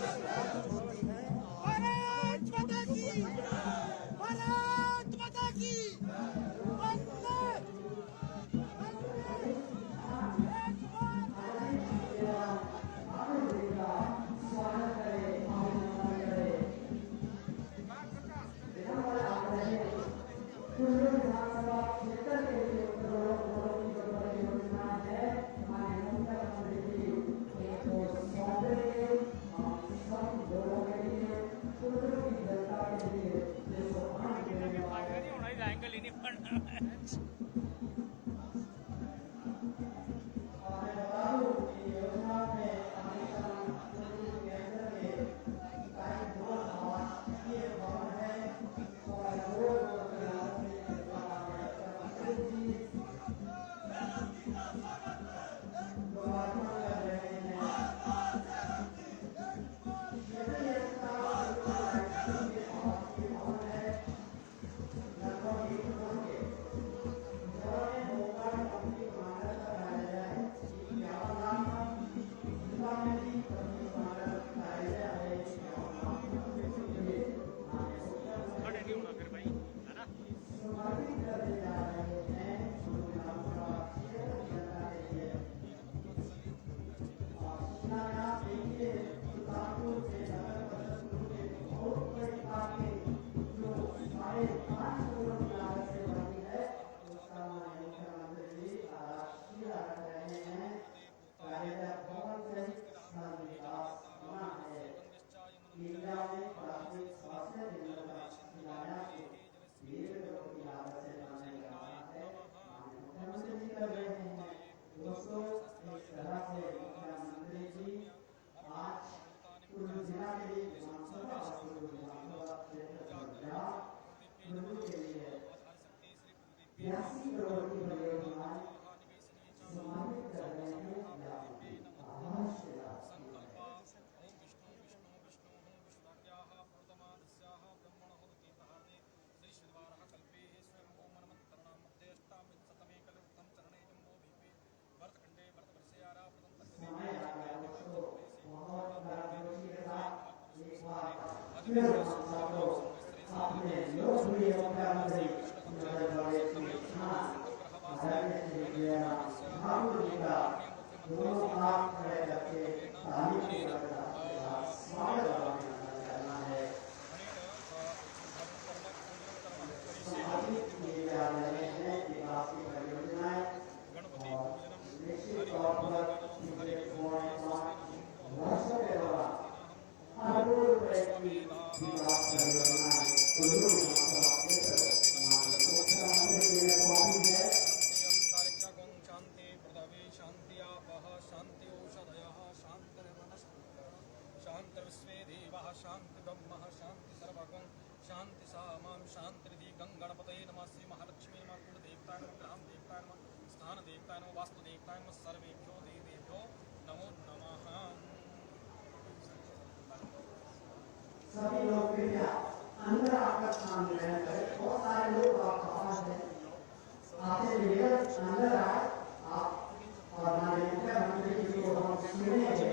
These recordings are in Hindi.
भारत माता की, भारत माता की, वंदे कुल्लू विधानसभा क्षेत्र के लिए करोड़ों की जो परियोजना है हमारे मुख्यमंत्री जी इनको सौंपेंगे। हम सब लोगों के लिए, कुल्लू की जनता के लिए जिसको हम देने वाले और मैं बता दूं कि योजना में हमेशा कुल्लू केंद्र के इकाई 2 भवन ये भवन है और 2 की लागत में मुख्यमंत्री जी लोकार्पण कर रहे हैं। ये भी एक भवन है लगभग 1 करोड़ के जिन्होंने होमगार्ड कंपनी कमांडर कराया जाए कि जिला में भी कंपनी कमांडर कराया जाए ये माननीय मुख्यमंत्री समर्पित करने जा रहे हैं विधानसभा क्षेत्र की जनता के लिए। और सूचना में आप देखिए सुल्तानपुर से नगर परिषद कुल्लू के बहुत बड़ी कामें जो 5.5 करोड़ की लागत से बनी है उसका माननीय मुख्यमंत्री जी आधारशिला रख रहे हैं। कार्यरत भवन सहित स्थल विकास होना है। इंडिया में प्राथमिक स्वास्थ्य केंद्र का शिलान्यास को 1 करोड़ की लागत से बनाने जा रहा है माननीय मुख्यमंत्री जी कर रहे हैं। दोस्तों इस तरह से मुख्यमंत्री जी आज कुल्लू जिला के लिए विधानसभा और कुल्लू विधानसभा क्षेत्र पंजाब कुल्लू के लिए 82 करोड़ की परियोजनाएं समर्पित कर रहे हैं या आधारशिला की है। समय आ गया दोस्तों बहुत गर्मजोशी के साथ एक बार फिर हम सब लोग अपने लोकप्रिय मुख्यमंत्री श्री प्रवेश आदरणीय श्री ठाकुर जी का दोनों हाथ खड़े करके ताली के साथ स्वागत करना है। संभावित किए जा रहे हैं विकास की परियोजनाएं और निश्चित तौर पर पिछले 5.5 वर्षों के दौरान अरबों रुपए की विकास परियोजनाएं कुल्लू विधानसभा क्षेत्र माननीय मुख्यमंत्री जी ने सौंपी है। शांति विश्वे देवा शांति ब्रह्म शांति सर्वगं शांति सामां शांति गंगणपते नमः श्री महालक्ष्मी नमः कुल देवता नमः ग्राम देवता नमः स्थान देवता नमः वास्तु देवता नमः सर्वेभ्यो देवेभ्यो नमो नमः। सभी लोग कृपया अंदर आकर स्थान ग्रहण करें। बहुत सारे लोग आप बाहर हैं, आपसे निवेदन अंदर आए आप और हमारे मुख्यमंत्री जी को हम सुनेंगे।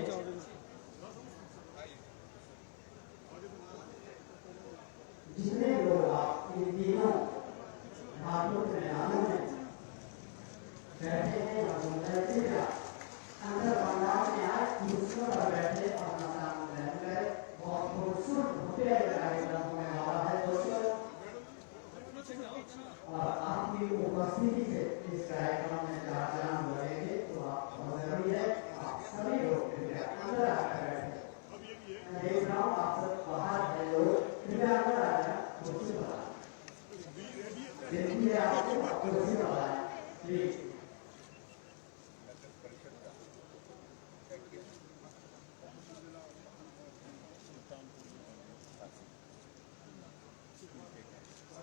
जितने लोग आप इन तीनों घाटों मैदानों में बैठे हैं अंदर पंडाल में आए कुर्सियों पर बैठे और मतदान ग्रहण करें। बहुत खूबसूरत भव्य कार्यक्रम होने वाला है दोस्तों और आपकी उपस्थिति से इस कार्यक्रम में चार चांद लगेंगे तो आप बहुत जरूरी है आप सभी लोग कृपया अंदर आकर बैठे। मैं देख रहा हूँ आप सब बाहर है लोग कृपया अंदर आ जाए कुर्सी पर देखिए आपको कुर्सी पर आए प्लीज।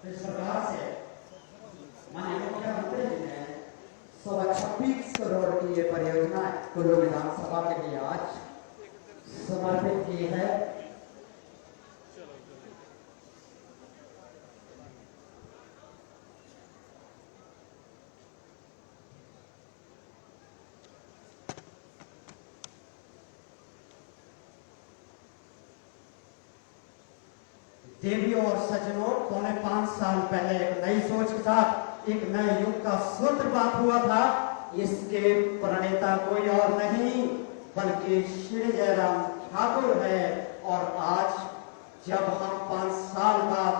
इस प्रकार से माननीय मुख्यमंत्री जी ने 126 करोड़ की ये परियोजना कुल्लू विधानसभा के लिए आज समर्पित की है। देवियों और सज्जनों, 4.5 साल पहले एक नई सोच के साथ एक नए युग का सूत्रपात हुआ था। इसके प्रणेता कोई और नहीं बल्कि श्री जयराम ठाकुर है। और आज जब हम 5 साल बाद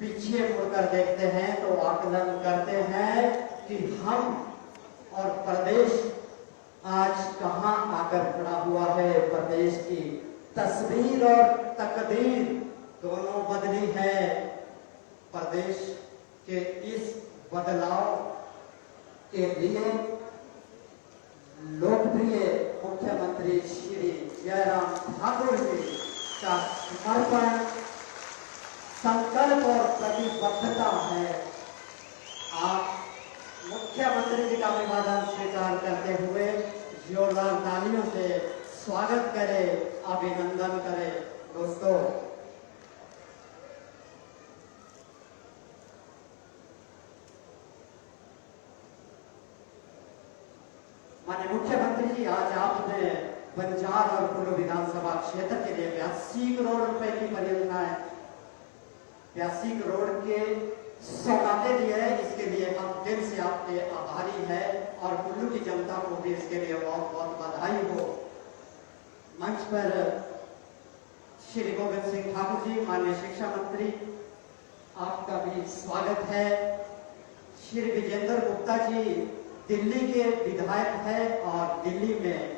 पीछे मुड़कर देखते हैं तो आकलन करते हैं कि हम और प्रदेश आज कहां आकर खड़ा हुआ है। प्रदेश की तस्वीर और तकदीर दोनों बदली है। प्रदेश के इस बदलाव के लिए लोकप्रिय मुख्यमंत्री श्री जयराम ठाकुर जी का समर्पण, संकल्प और प्रतिबद्धता है। आप मुख्यमंत्री जी का अभिवादन स्वीकार करते हुए जोरदार तालियों से स्वागत करें, अभिनंदन करें। दोस्तों, माननीय मुख्यमंत्री जी, आज आपने बंजार और कुल्लू विधानसभा क्षेत्र के लिए 82 करोड़ रुपए की परियोजनाएं, 82 करोड़ के सौगातें दिए हैं। इसके लिए हम दिल से आपके आभारी हैं और कुल्लू की जनता को भी इसके लिए बहुत बहुत बधाई हो। मंच पर श्री गोविंद सिंह ठाकुर जी, माननीय शिक्षा मंत्री, आपका भी स्वागत है। श्री विजेंद्र गुप्ता जी दिल्ली के विधायक है और दिल्ली में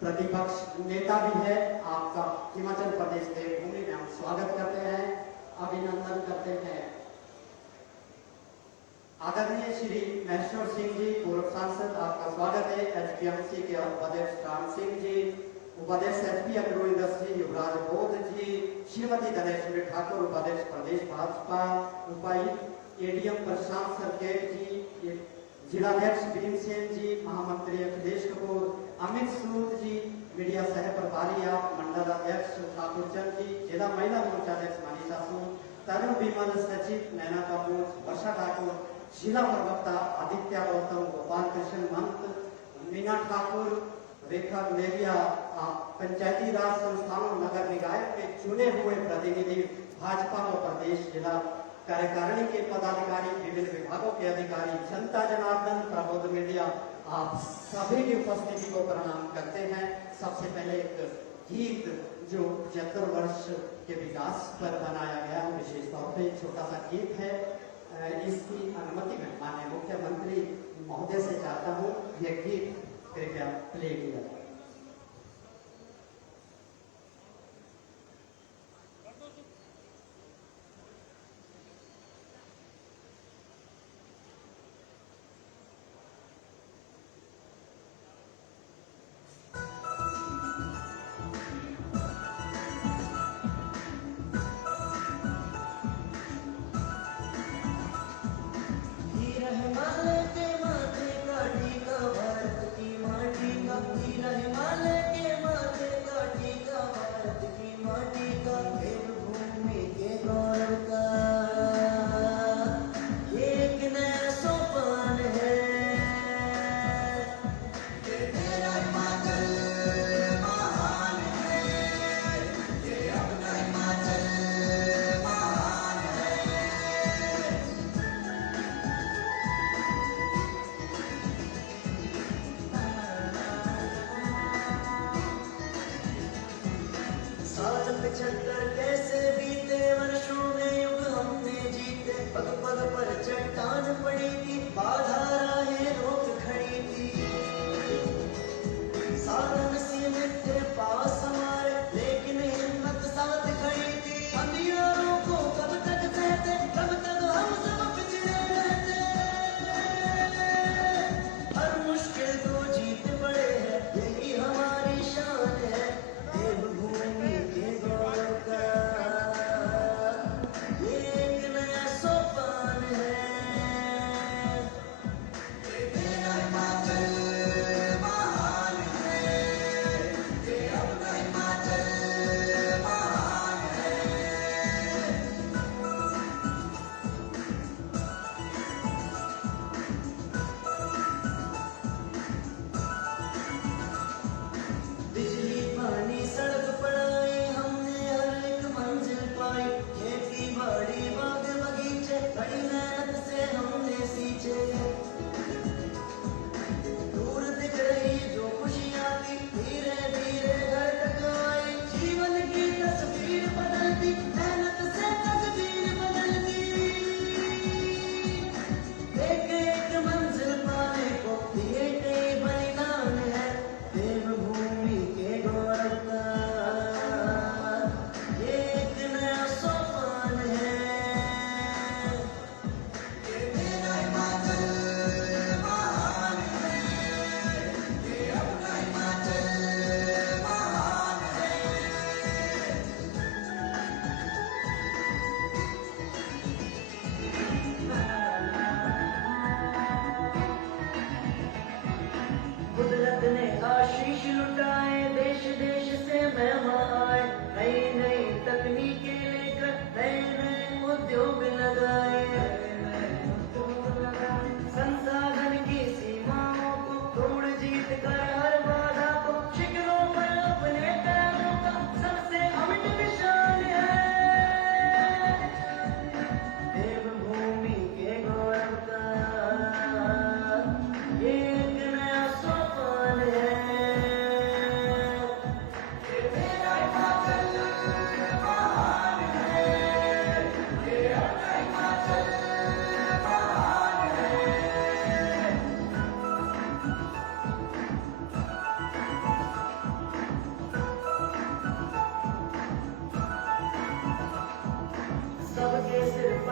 प्रतिपक्ष नेता भी है। आपका हिमाचल प्रदेश देवभूमि में हम स्वागत करते हैं, अभिनंदन करते हैं। आदरणीय श्री महेश्वर सिंह जी, पूर्व सांसद, आपका स्वागत है। एचपीएमसी के उपाध्यक्ष राम सिंह जी, उपाध्यक्ष एचपी एग्रो इंडस्ट्री युवराज बोध जी, श्रीमती धनेश्वरी ठाकुर, उपाध्यक्ष प्रदेश भाजपा, उपायुक्त एडीएम प्रशांत सरकेट जी, जिलाध्यक्ष भीमसेन जी, महामंत्री अखिलेश कपूर, अमित सूद जी, मीडिया सह प्रभारी आप, मंडल अध्यक्ष ठाकुर चंद जी, जिला महिला मोर्चा अध्यक्ष मनीषा सूद, तरुण विमल सचिव नैना कपूर, वर्षा ठाकुर, जिला प्रवक्ता आदित्य गौतम, गोपाल कृष्ण महंत, मीना ठाकुर, रेखा गुलेरिया, पंचायती राज संस्थानों नगर निकाय के चुने हुए प्रतिनिधि, भाजपा व प्रदेश जिला कार्यकारिणी के पदाधिकारी, विभिन्न विभागों के अधिकारी, जनता जनार्दन, प्रबोध मीडिया, आप सभी की उपस्थिति को प्रणाम करते हैं। सबसे पहले एक गीत जो 75 वर्ष के विकास पर बनाया गया, विशेष तौर पे छोटा सा गीत है। इसकी अनुमति में माननीय मुख्यमंत्री महोदय से चाहता हूँ यह गीत कृपया प्ले किया जाए।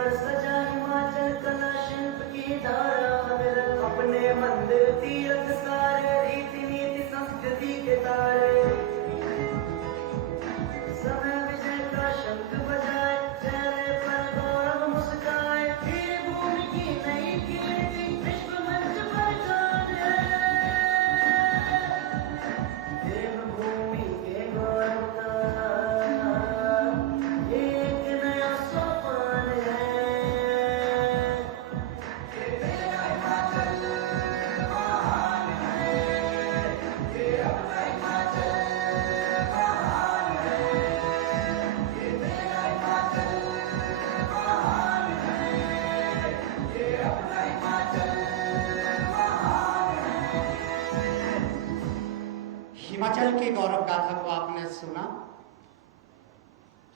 पर सजा हिमाचल कला शिल्प की धारा अविरल, अपने मंदिर तीर्थ सारे रीति नीति संस्कृति के तारे, समय विजय का शंख बजाए, चेहरे पर गौरव मुस्काए, वीर भूमि की नई कीर्ति विश्व मंच पर गाने, देवभूमि के गौरव का ये एक नया सोपान है। ये मेरा हिमाचल महान है, ये अपना हिमाचल महान है, ये मेरा हिमाचल महान है, ये अपना हिमाचल महान है। हिमाचल के गौरव गाथा को आपने सुना।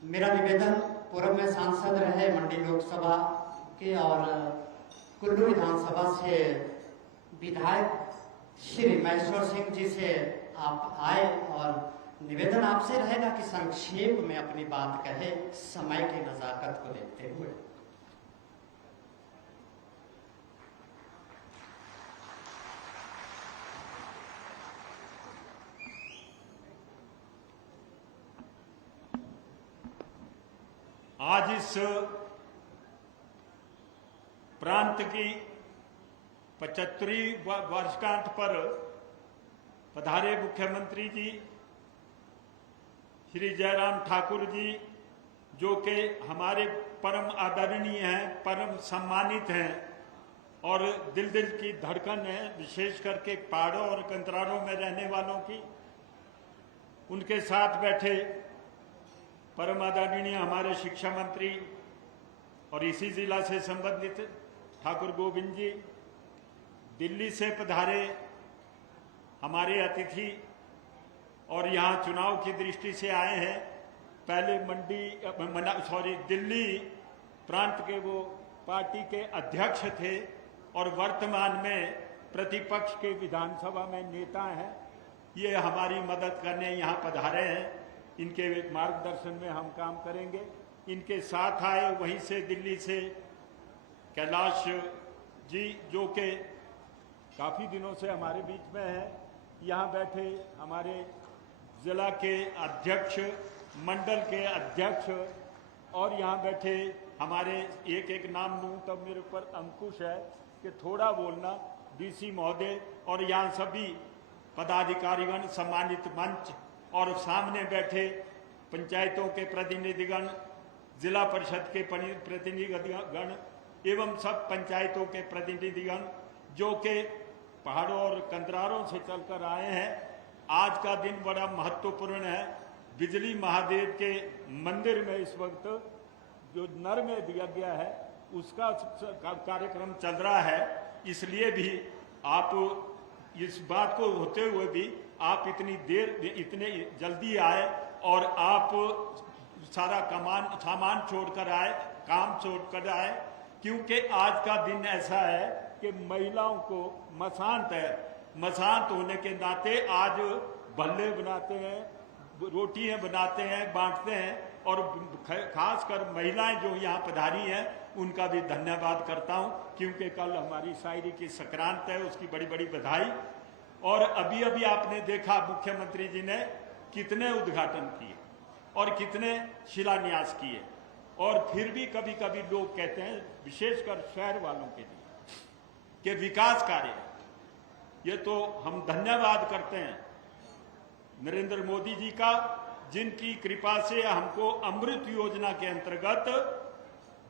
मेरा निवेदन पूर्व में सांसद रहे मंडी लोकसभा के और कुल्लू विधानसभा से विधायक श्री महेश्वर सिंह जी से आप आए और निवेदन आपसे रहेगा कि संक्षेप में अपनी बात कहे, समय की नजाकत को देखते हुए। आज इस प्रांत की 75वीं वर्षगांठ पर पधारे मुख्यमंत्री जी श्री जयराम ठाकुर जी, जो कि हमारे परम आदरणीय हैं, परम सम्मानित हैं और दिल दिल की धड़कन है, विशेष करके पहाड़ों और कंतरारों में रहने वालों की। उनके साथ बैठे परम आदरणीय हमारे शिक्षा मंत्री और इसी जिला से संबंधित ठाकुर गोविंद जी, दिल्ली से पधारे हमारे अतिथि और यहाँ चुनाव की दृष्टि से आए हैं। पहले दिल्ली प्रांत के वो पार्टी के अध्यक्ष थे और वर्तमान में प्रतिपक्ष के विधानसभा में नेता हैं। ये हमारी मदद करने यहाँ पधारे हैं। इनके मार्गदर्शन में हम काम करेंगे। इनके साथ आए वहीं से दिल्ली से कैलाश जी, जो कि काफ़ी दिनों से हमारे बीच में है। यहाँ बैठे हमारे जिला के अध्यक्ष, मंडल के अध्यक्ष और यहाँ बैठे हमारे एक एक नाम लूँ तब मेरे ऊपर अंकुश है कि थोड़ा बोलना, डीसी महोदय और यहाँ सभी पदाधिकारीगण, सम्मानित मंच और सामने बैठे पंचायतों के प्रतिनिधिगण, जिला परिषद के प्रतिनिधिगण एवं सब पंचायतों के प्रतिनिधिगण जो कि पहाड़ों और कंदरारों से चलकर आए हैं। आज का दिन बड़ा महत्वपूर्ण है। बिजली महादेव के मंदिर में इस वक्त जो नर में दिया गया है उसका कार्यक्रम चल रहा है, इसलिए भी आप इस बात को होते हुए भी आप इतने जल्दी आए और आप सारा सामान छोड़कर आए, काम छोड़कर आए, क्योंकि आज का दिन ऐसा है कि महिलाओं को मसांत है। मसांत होने के नाते आज भल्ले बनाते हैं, रोटियां बनाते हैं, बांटते हैं और खासकर महिलाएं जो यहाँ पधारी हैं उनका भी धन्यवाद करता हूँ, क्योंकि कल हमारी शायरी की संक्रांत है, उसकी बड़ी बड़ी बधाई। और अभी अभी आपने देखा मुख्यमंत्री जी ने कितने उद्घाटन किए और कितने शिलान्यास किए, और फिर भी कभी कभी लोग कहते हैं, विशेषकर शहर वालों के लिए, कि विकास कार्य, ये तो हम धन्यवाद करते हैं नरेंद्र मोदी जी का, जिनकी कृपा से हमको अमृत योजना के अंतर्गत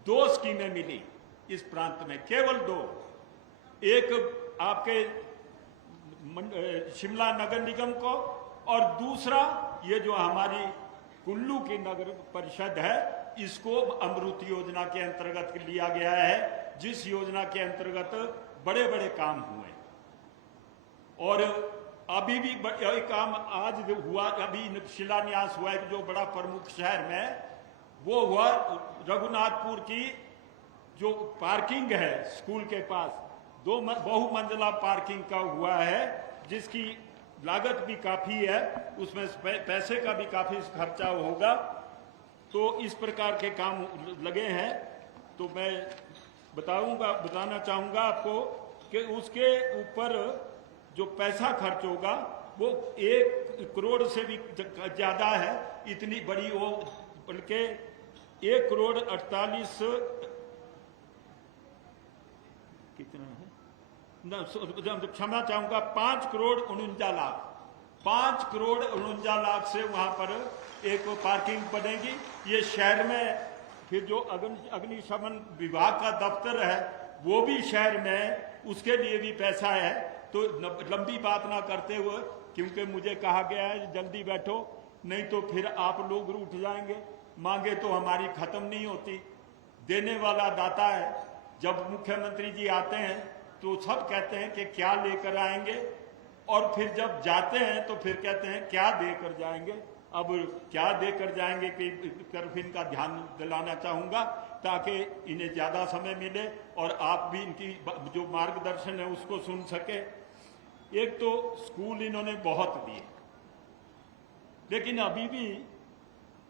2 स्कीमें मिली इस प्रांत में, केवल 2। एक आपके शिमला नगर निगम को और दूसरा ये जो हमारी कुल्लू की नगर परिषद है, इसको अमृत योजना के अंतर्गत लिया गया है, जिस योजना के अंतर्गत बड़े बड़े काम हुए। और अभी भी काम आज जो हुआ, अभी शिलान्यास हुआ है जो बड़ा प्रमुख शहर में, वो हुआ रघुनाथपुर की जो पार्किंग है स्कूल के पास, 2 बहुमंजिला पार्किंग का हुआ है, जिसकी लागत भी काफ़ी है, उसमें पैसे का भी काफ़ी खर्चा होगा। तो इस प्रकार के काम लगे हैं। तो मैं बताना चाहूँगा आपको कि उसके ऊपर जो पैसा खर्च होगा वो 1 करोड़ से भी ज़्यादा है। इतनी बड़ी वो, बल्कि 1 करोड़ 48 कितना है न, क्षमा चाहूँगा 5 करोड़ 49 लाख, 5 करोड़ 49 लाख से वहाँ पर एक पार्किंग बनेगी। ये शहर में फिर जो अग्निशमन विभाग का दफ्तर है वो भी शहर में, उसके लिए भी पैसा है। तो लंबी बात ना करते हुए, क्योंकि मुझे कहा गया है जल्दी बैठो, नहीं तो फिर आप लोग रूठ जाएंगे। मांगे तो हमारी खत्म नहीं होती। देने वाला दाता है। जब मुख्यमंत्री जी आते हैं तो सब कहते हैं कि क्या लेकर आएंगे, और फिर जब जाते हैं तो फिर कहते हैं क्या देकर जाएंगे। अब क्या देकर जाएंगे कि तरफ इनका ध्यान दिलाना चाहूँगा ताकि इन्हें ज़्यादा समय मिले और आप भी इनकी जो मार्गदर्शन है उसको सुन सके। एक तो स्कूल इन्होंने बहुत दिए, लेकिन अभी भी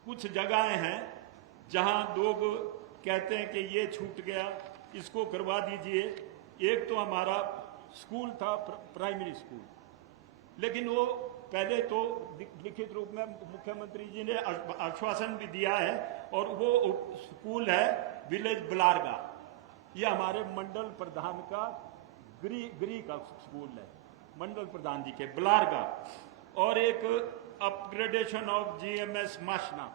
कुछ जगहें हैं जहां लोग कहते हैं कि ये छूट गया, इसको करवा दीजिए। एक तो हमारा स्कूल था प्राइमरी स्कूल, लेकिन वो पहले तो लिखित रूप में मुख्यमंत्री जी ने आश्वासन भी दिया है, और वो स्कूल है विलेज बलारगा। ये हमारे मंडल प्रधान का गिरी का स्कूल है, मंडल प्रधान जी के बलारगा। और एक अपग्रेडेशन ऑफ GMS माशना,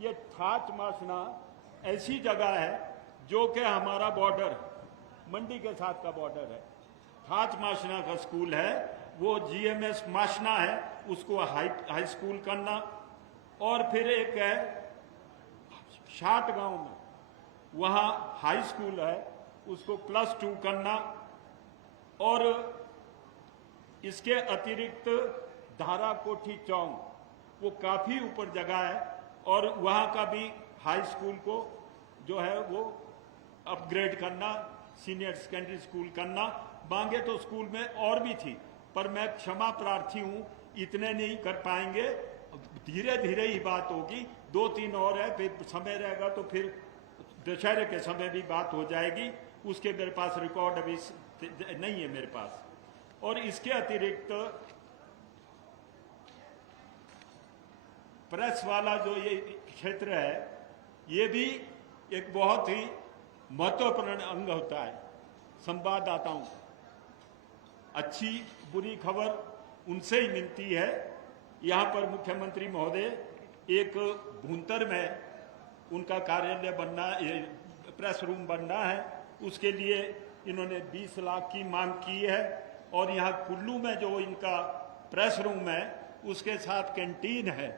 ये थाच माशना ऐसी जगह है जो कि हमारा बॉर्डर मंडी के साथ का बॉर्डर है। थाच माशना का स्कूल है, वो GMS माशना है, उसको हाई स्कूल करना। और फिर एक है शाट गांव में, वहाँ हाई स्कूल है, उसको +2 करना। और इसके अतिरिक्त धारा कोठी चौक, वो काफ़ी ऊपर जगह है, और वहाँ का भी हाई स्कूल को जो है वो अपग्रेड करना, सीनियर सेकेंडरी स्कूल करना। मांगे तो स्कूल में और भी थी, पर मैं क्षमा प्रार्थी हूँ, इतने नहीं कर पाएंगे। धीरे धीरे ही बात होगी। 2-3 और है, फिर समय रहेगा तो फिर दशहरे के समय भी बात हो जाएगी। उसके मेरे पास रिकॉर्ड अभी नहीं है मेरे पास। और इसके अतिरिक्त प्रेस वाला जो ये क्षेत्र है, ये भी एक बहुत ही महत्वपूर्ण अंग होता है संवाददाताओं। अच्छी बुरी खबर उनसे ही मिलती है। यहाँ पर मुख्यमंत्री महोदय एक भूंतर में उनका कार्यालय बनना, प्रेस रूम बनना है, उसके लिए इन्होंने 20 लाख की मांग की है। और यहाँ कुल्लू में जो इनका प्रेस रूम है, उसके साथ कैंटीन है,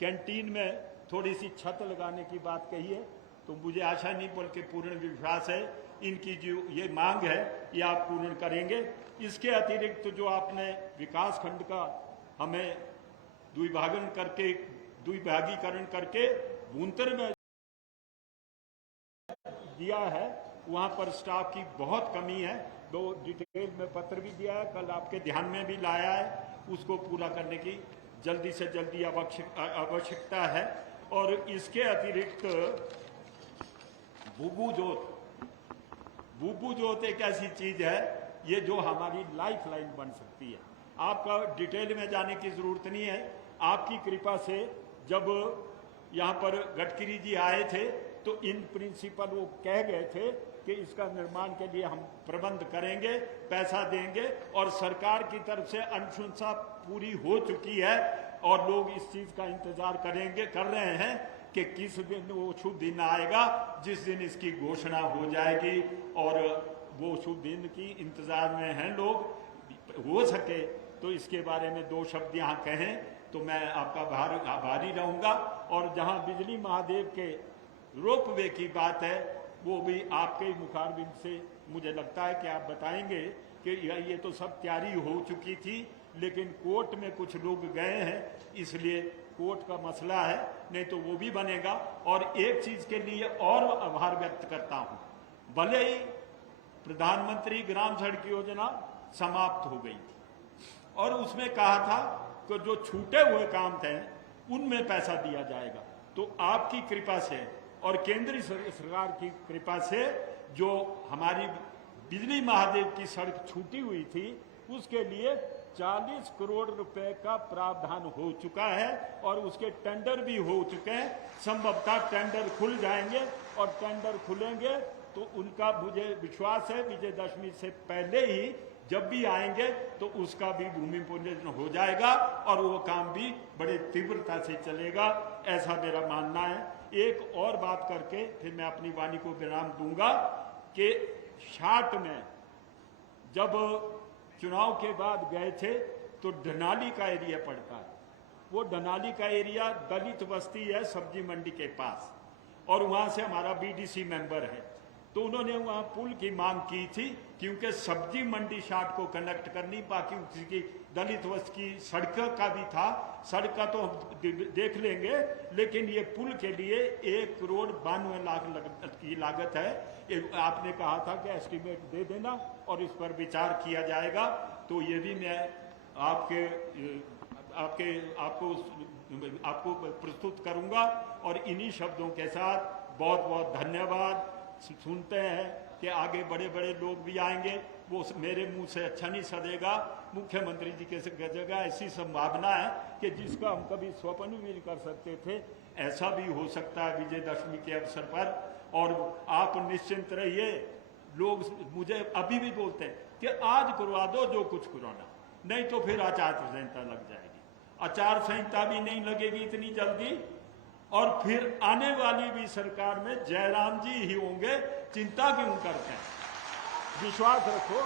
कैंटीन में थोड़ी सी छत लगाने की बात कही है। तो मुझे आशा नहीं बल्कि पूर्ण विश्वास है इनकी जो ये मांग है ये आप पूर्ण करेंगे। इसके अतिरिक्त जो आपने विकास खंड का हमें द्विभागीकरण करके भूंतर में दिया है, वहाँ पर स्टाफ की बहुत कमी है। 2 डिटेल में पत्र भी दिया है, कल आपके ध्यान में भी लाया है। उसको पूरा करने की जल्दी से जल्दी आवश्यकता है। और इसके अतिरिक्त बुबू जोत एक ऐसी चीज है ये जो हमारी लाइफ लाइन बन सकती है। आपका डिटेल में जाने की जरूरत नहीं है। आपकी कृपा से जब यहाँ पर गडकरी जी आए थे तो इन प्रिंसिपल वो कह गए थे कि इसका निर्माण के लिए हम प्रबंध करेंगे, पैसा देंगे, और सरकार की तरफ से अनुशंसा पूरी हो चुकी है और लोग इस चीज का इंतजार कर रहे हैं कि किस दिन वो शुभ दिन आएगा जिस दिन इसकी घोषणा हो जाएगी। और वो शुभ दिन की इंतजार में हैं लोग। हो सके तो इसके बारे में 2 शब्द यहाँ कहें तो मैं आपका आभारी रहूँगा। और जहाँ बिजली महादेव के रोपवे की बात है, वो भी आपके ही मुखारबिंद से मुझे लगता है कि आप बताएंगे कि ये तो सब तैयारी हो चुकी थी, लेकिन कोर्ट में कुछ लोग गए हैं, इसलिए कोर्ट का मसला है, नहीं तो वो भी बनेगा। और एक चीज के लिए और आभार व्यक्त करता हूँ, भले ही प्रधानमंत्री ग्राम सड़क योजना समाप्त हो गई और उसमें कहा था कि जो छूटे हुए काम थे उनमें पैसा दिया जाएगा, तो आपकी कृपा से और केंद्रीय सरकार की कृपा से जो हमारी बिजली महादेव की सड़क छूटी हुई थी उसके लिए 40 करोड़ रुपए का प्रावधान हो चुका है और उसके टेंडर भी हो चुके हैं। संभवतः टेंडर खुल जाएंगे और टेंडर खुलेंगे तो उनका मुझे विश्वास है विजयदशमी से पहले ही जब भी आएंगे तो उसका भी भूमि पूजन हो जाएगा और वो काम भी बड़े तीव्रता से चलेगा, ऐसा मेरा मानना है। एक और बात करके फिर मैं अपनी वाणी को विराम दूंगा कि 60 में जब चुनाव के बाद गए थे तो ढनाली का एरिया पड़ता है, वो ढनाली का एरिया दलित बस्ती है सब्जी मंडी के पास और वहां से हमारा बीडीसी मेंबर है, तो उन्होंने वहां पुल की मांग की थी क्योंकि सब्जी मंडी 60 को कनेक्ट करनी, बाकी उसकी दलित बस्ती की सड़क का भी था, सड़क का तो हम देख लेंगे, लेकिन ये पुल के लिए 1 करोड़ 92 लाख की लागत है। आपने कहा था कि एस्टीमेट दे देना और इस पर विचार किया जाएगा, तो ये भी मैं आपको प्रस्तुत करूंगा और इन्हीं शब्दों के साथ बहुत बहुत धन्यवाद। सुनते हैं कि आगे बड़े बड़े लोग भी आएंगे, वो मेरे मुंह से अच्छा नहीं सदेगा, मुख्यमंत्री जी के जगह ऐसी संभावना है कि जिसका हम कभी स्वप्न भी नहीं कर सकते थे, ऐसा भी हो सकता है विजयदशमी के अवसर पर। और आप निश्चिंत रहिए, लोग मुझे अभी भी बोलते हैं कि आज करवा दो जो कुछ कराना, नहीं तो फिर आचार संहिता लग जाएगी। आचार संहिता भी नहीं लगेगी इतनी जल्दी और फिर आने वाली भी सरकार में जयराम जी ही होंगे, चिंता क्यों करते हैं, विश्वास रखो,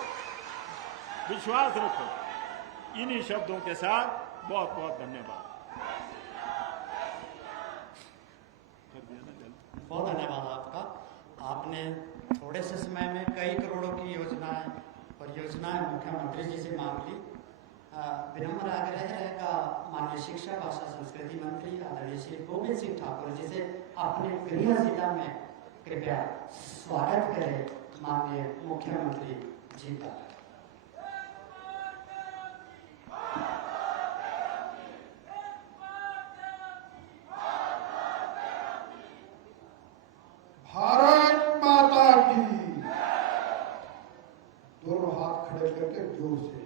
विश्वास रखो। इन्हीं शब्दों के साथ बहुत बहुत धन्यवाद। बहुत धन्यवाद आपका। आपने थोड़े से समय में कई करोड़ों की योजनाएं परियोजनाएं मुख्यमंत्री जी से मांग ली। विनम्र आग्रह रहेगा माननीय शिक्षा भाषा संस्कृति मंत्री आदरणीय श्री गोविंद सिंह ठाकुर जी से अपने गृह जिला में कृपया स्वागत करें माननीय मुख्यमंत्री जी का। भारत माता की, दोनों हाथ खड़े करके जोर से,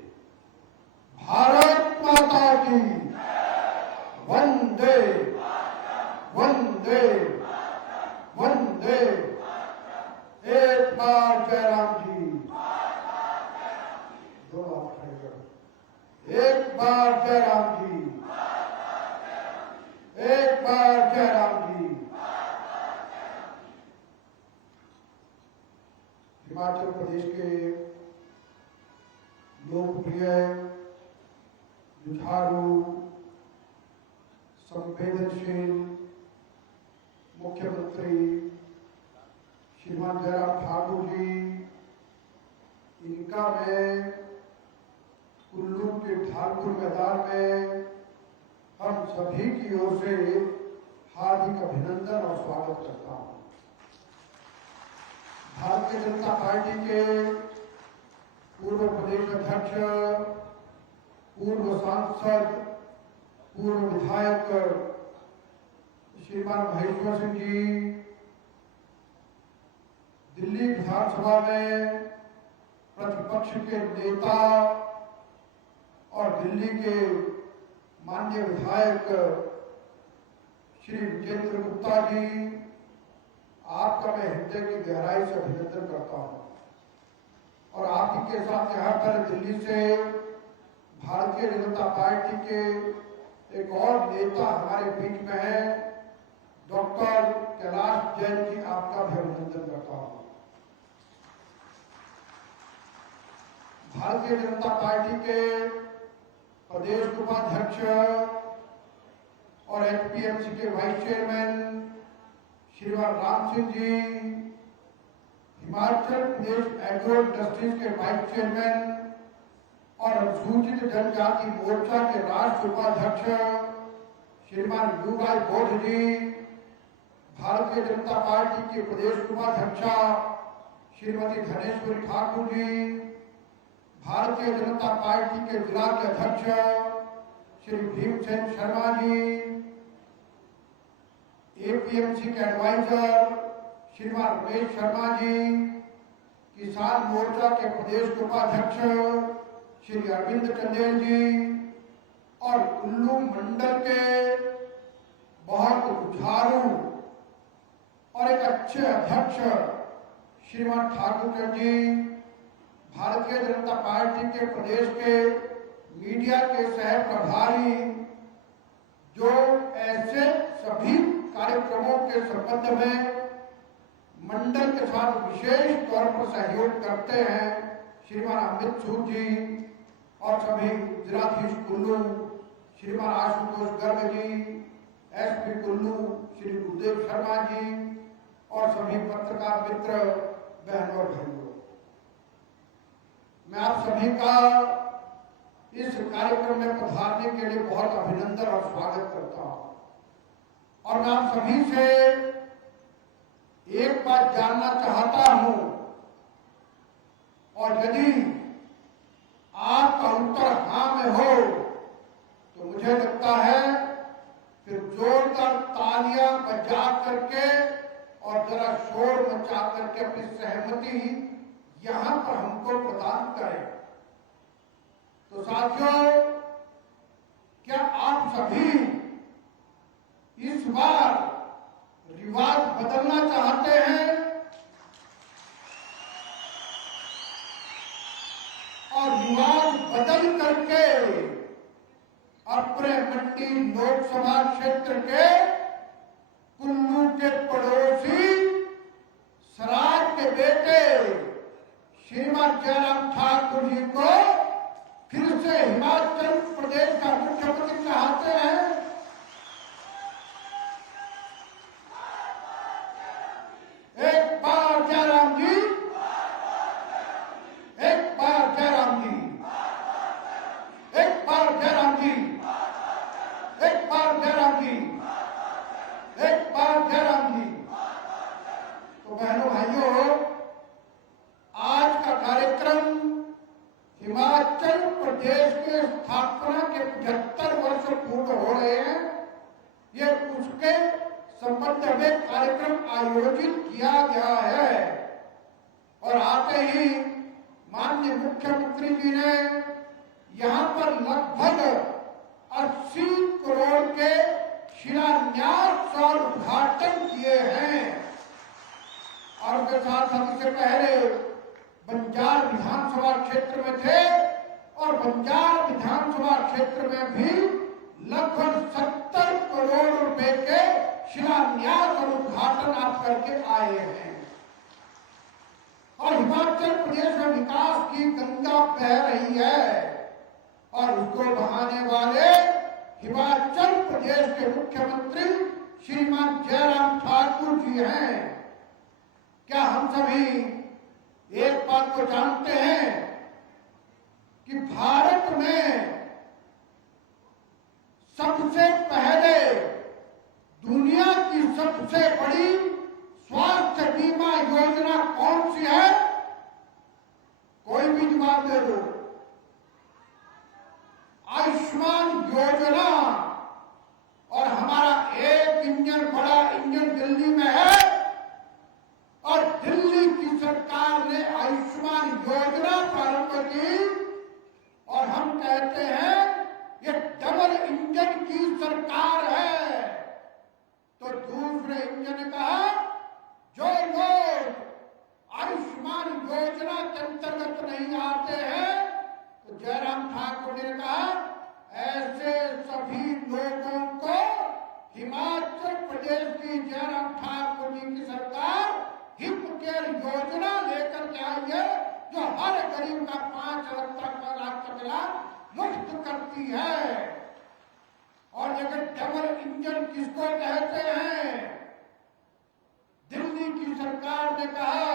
भारत माता की, वंदे वंदे वंदे। एक बार जयराम जी, दोनों हाथ खड़े करो, एक बार जयराम जी, एक बार जयराम जी। हिमाचल प्रदेश के लोकप्रिय, जुझारू, संवेदनशील मुख्यमंत्री श्रीमान जयराम ठाकुर जी, इनका मैं कुल्लू के ठाकुर मैदान में हम सभी की ओर से हार्दिक अभिनंदन और स्वागत करता हूं। भारतीय जनता पार्टी के पूर्व प्रदेश अध्यक्ष, पूर्व सांसद, पूर्व विधायक श्रीमान महेश्वर सिंह जी दिल्ली विधानसभा में प्रतिपक्ष के नेता और दिल्ली के माननीय विधायक श्री विजेंद्र गुप्ता जी, आपका मैं हृदय की गहराई से अभिनंदन करता हूं। और आप ही के साथ यहाँ पर दिल्ली से भारतीय जनता पार्टी के एक और नेता हमारे बीच में है, डॉक्टर कैलाश जैन जी, आपका भी अभिनंदन करता हूं। भारतीय जनता पार्टी के प्रदेश उपाध्यक्ष और एचपीएमसी के वाइस चेयरमैन श्रीमान राम सिंह जी, हिमाचल प्रदेश एग्रो इंडस्ट्रीज के वाइस चेयरमैन और अनुसूचित जनजाति मोर्चा के राष्ट्रीय उपाध्यक्ष श्रीमान युगाई बोध जी, भारतीय जनता पार्टी की प्रदेश उपाध्यक्षा श्रीमती धनेश्वरी ठाकुर जी, भारतीय जनता पार्टी के जिला के अध्यक्ष श्री भीमसेन शर्मा जी, एपीएमसी के एडवाइजर श्रीमान रमेश शर्मा जी, किसान मोर्चा के प्रदेश उपाध्यक्ष श्री अरविंद टंडेल जी और कुल्लू मंडल के बहुत जुझारू और एक अच्छे अध्यक्ष श्रीमान ठाकुर जी, भारतीय जनता पार्टी के प्रदेश के मीडिया के सह प्रभारी, जो ऐसे सभी कार्यक्रमों के संबंध में मंडल के साथ विशेष तौर पर सहयोग करते हैं, श्रीमान अमित सूद जी और सभी जिलाधीश कुल्लू श्रीमान आशुतोष गर्ग जी, एसपी कुल्लू श्री गुरुदेव शर्मा जी और सभी पत्रकार मित्र, बहनों और भाइयों, मैं आप सभी का इस कार्यक्रम में पधारने के लिए बहुत अभिनंदन और स्वागत करता हूं। और मैं आप सभी से एक बात जानना चाहता हूं, और यदि आपका उत्तर हाँ में हो तो मुझे लगता है फिर जोरदार तालियां बजा करके और जरा शोर मचा करके अपनी सहमति यहां पर हमको प्रदान करें। तो साथियों, क्या आप सभी इस बार रिवाज बदलना चाहते हैं और रिवाज बदल करके अपने मंडी लोकसभा क्षेत्र के कुल्लू के पड़ोसी सराज के बेटे श्रीमान जयराम ठाकुर जी को फिर से हिमाचल प्रदेश का मुख्यमंत्री चाहते हैं? एक बार जयराम जी, एक बार जयराम जी, एक बार जयराम जी, एक बार जयराम जी, एक बार जयराम जी। तो बहनों भाइयों, आज का कार्यक्रम हिमाचल प्रदेश के स्थापना के 75 वर्ष पूर्ण हो रहे हैं, ये उसके संबंध में कार्यक्रम आयोजित किया गया है। और आते ही माननीय मुख्यमंत्री जी ने यहाँ पर लगभग 80 करोड़ के शिलान्यास और उद्घाटन किए हैं। और उसके साथ साथ इससे पहले बंजार विधानसभा क्षेत्र में थे और बंजार विधानसभा क्षेत्र में भी लगभग 70 करोड़ रुपए के शिलान्यास और उद्घाटन आप करके आए हैं। और हिमाचल प्रदेश में विकास की गंगा बह रही है और उसको बहाने वाले हिमाचल प्रदेश के मुख्यमंत्री श्रीमान जयराम ठाकुर जी हैं। क्या हम सभी एक बात को जानते हैं कि भारत में सबसे पहले दुनिया की सबसे बड़ी स्वास्थ्य बीमा योजना कौन सी है? कोई भी जवाब दे दो। आयुष्मान योजना। और हमारा एक इंजन, बड़ा इंजन दिल्ली में है और दिल्ली की सरकार ने आयुष्मान योजना प्रारंभ की और हम कहते हैं ये डबल इंजन की सरकार है। तो दूसरे इंजन ने कहा जो लोग आयुष्मान योजना के अंतर्गत नहीं आते हैं, तो जयराम ठाकुर ने कहा ऐसे सभी लोगों को हिमाचल प्रदेश की जयराम ठाकुर जी की सरकार हिप केयर योजना लेकर के आई है, जो हर गरीब का 5 लाख तक लाभ मुफ्त करती है। और लेकिन डबल इंजन किसको कहते हैं? दिल्ली की सरकार ने कहा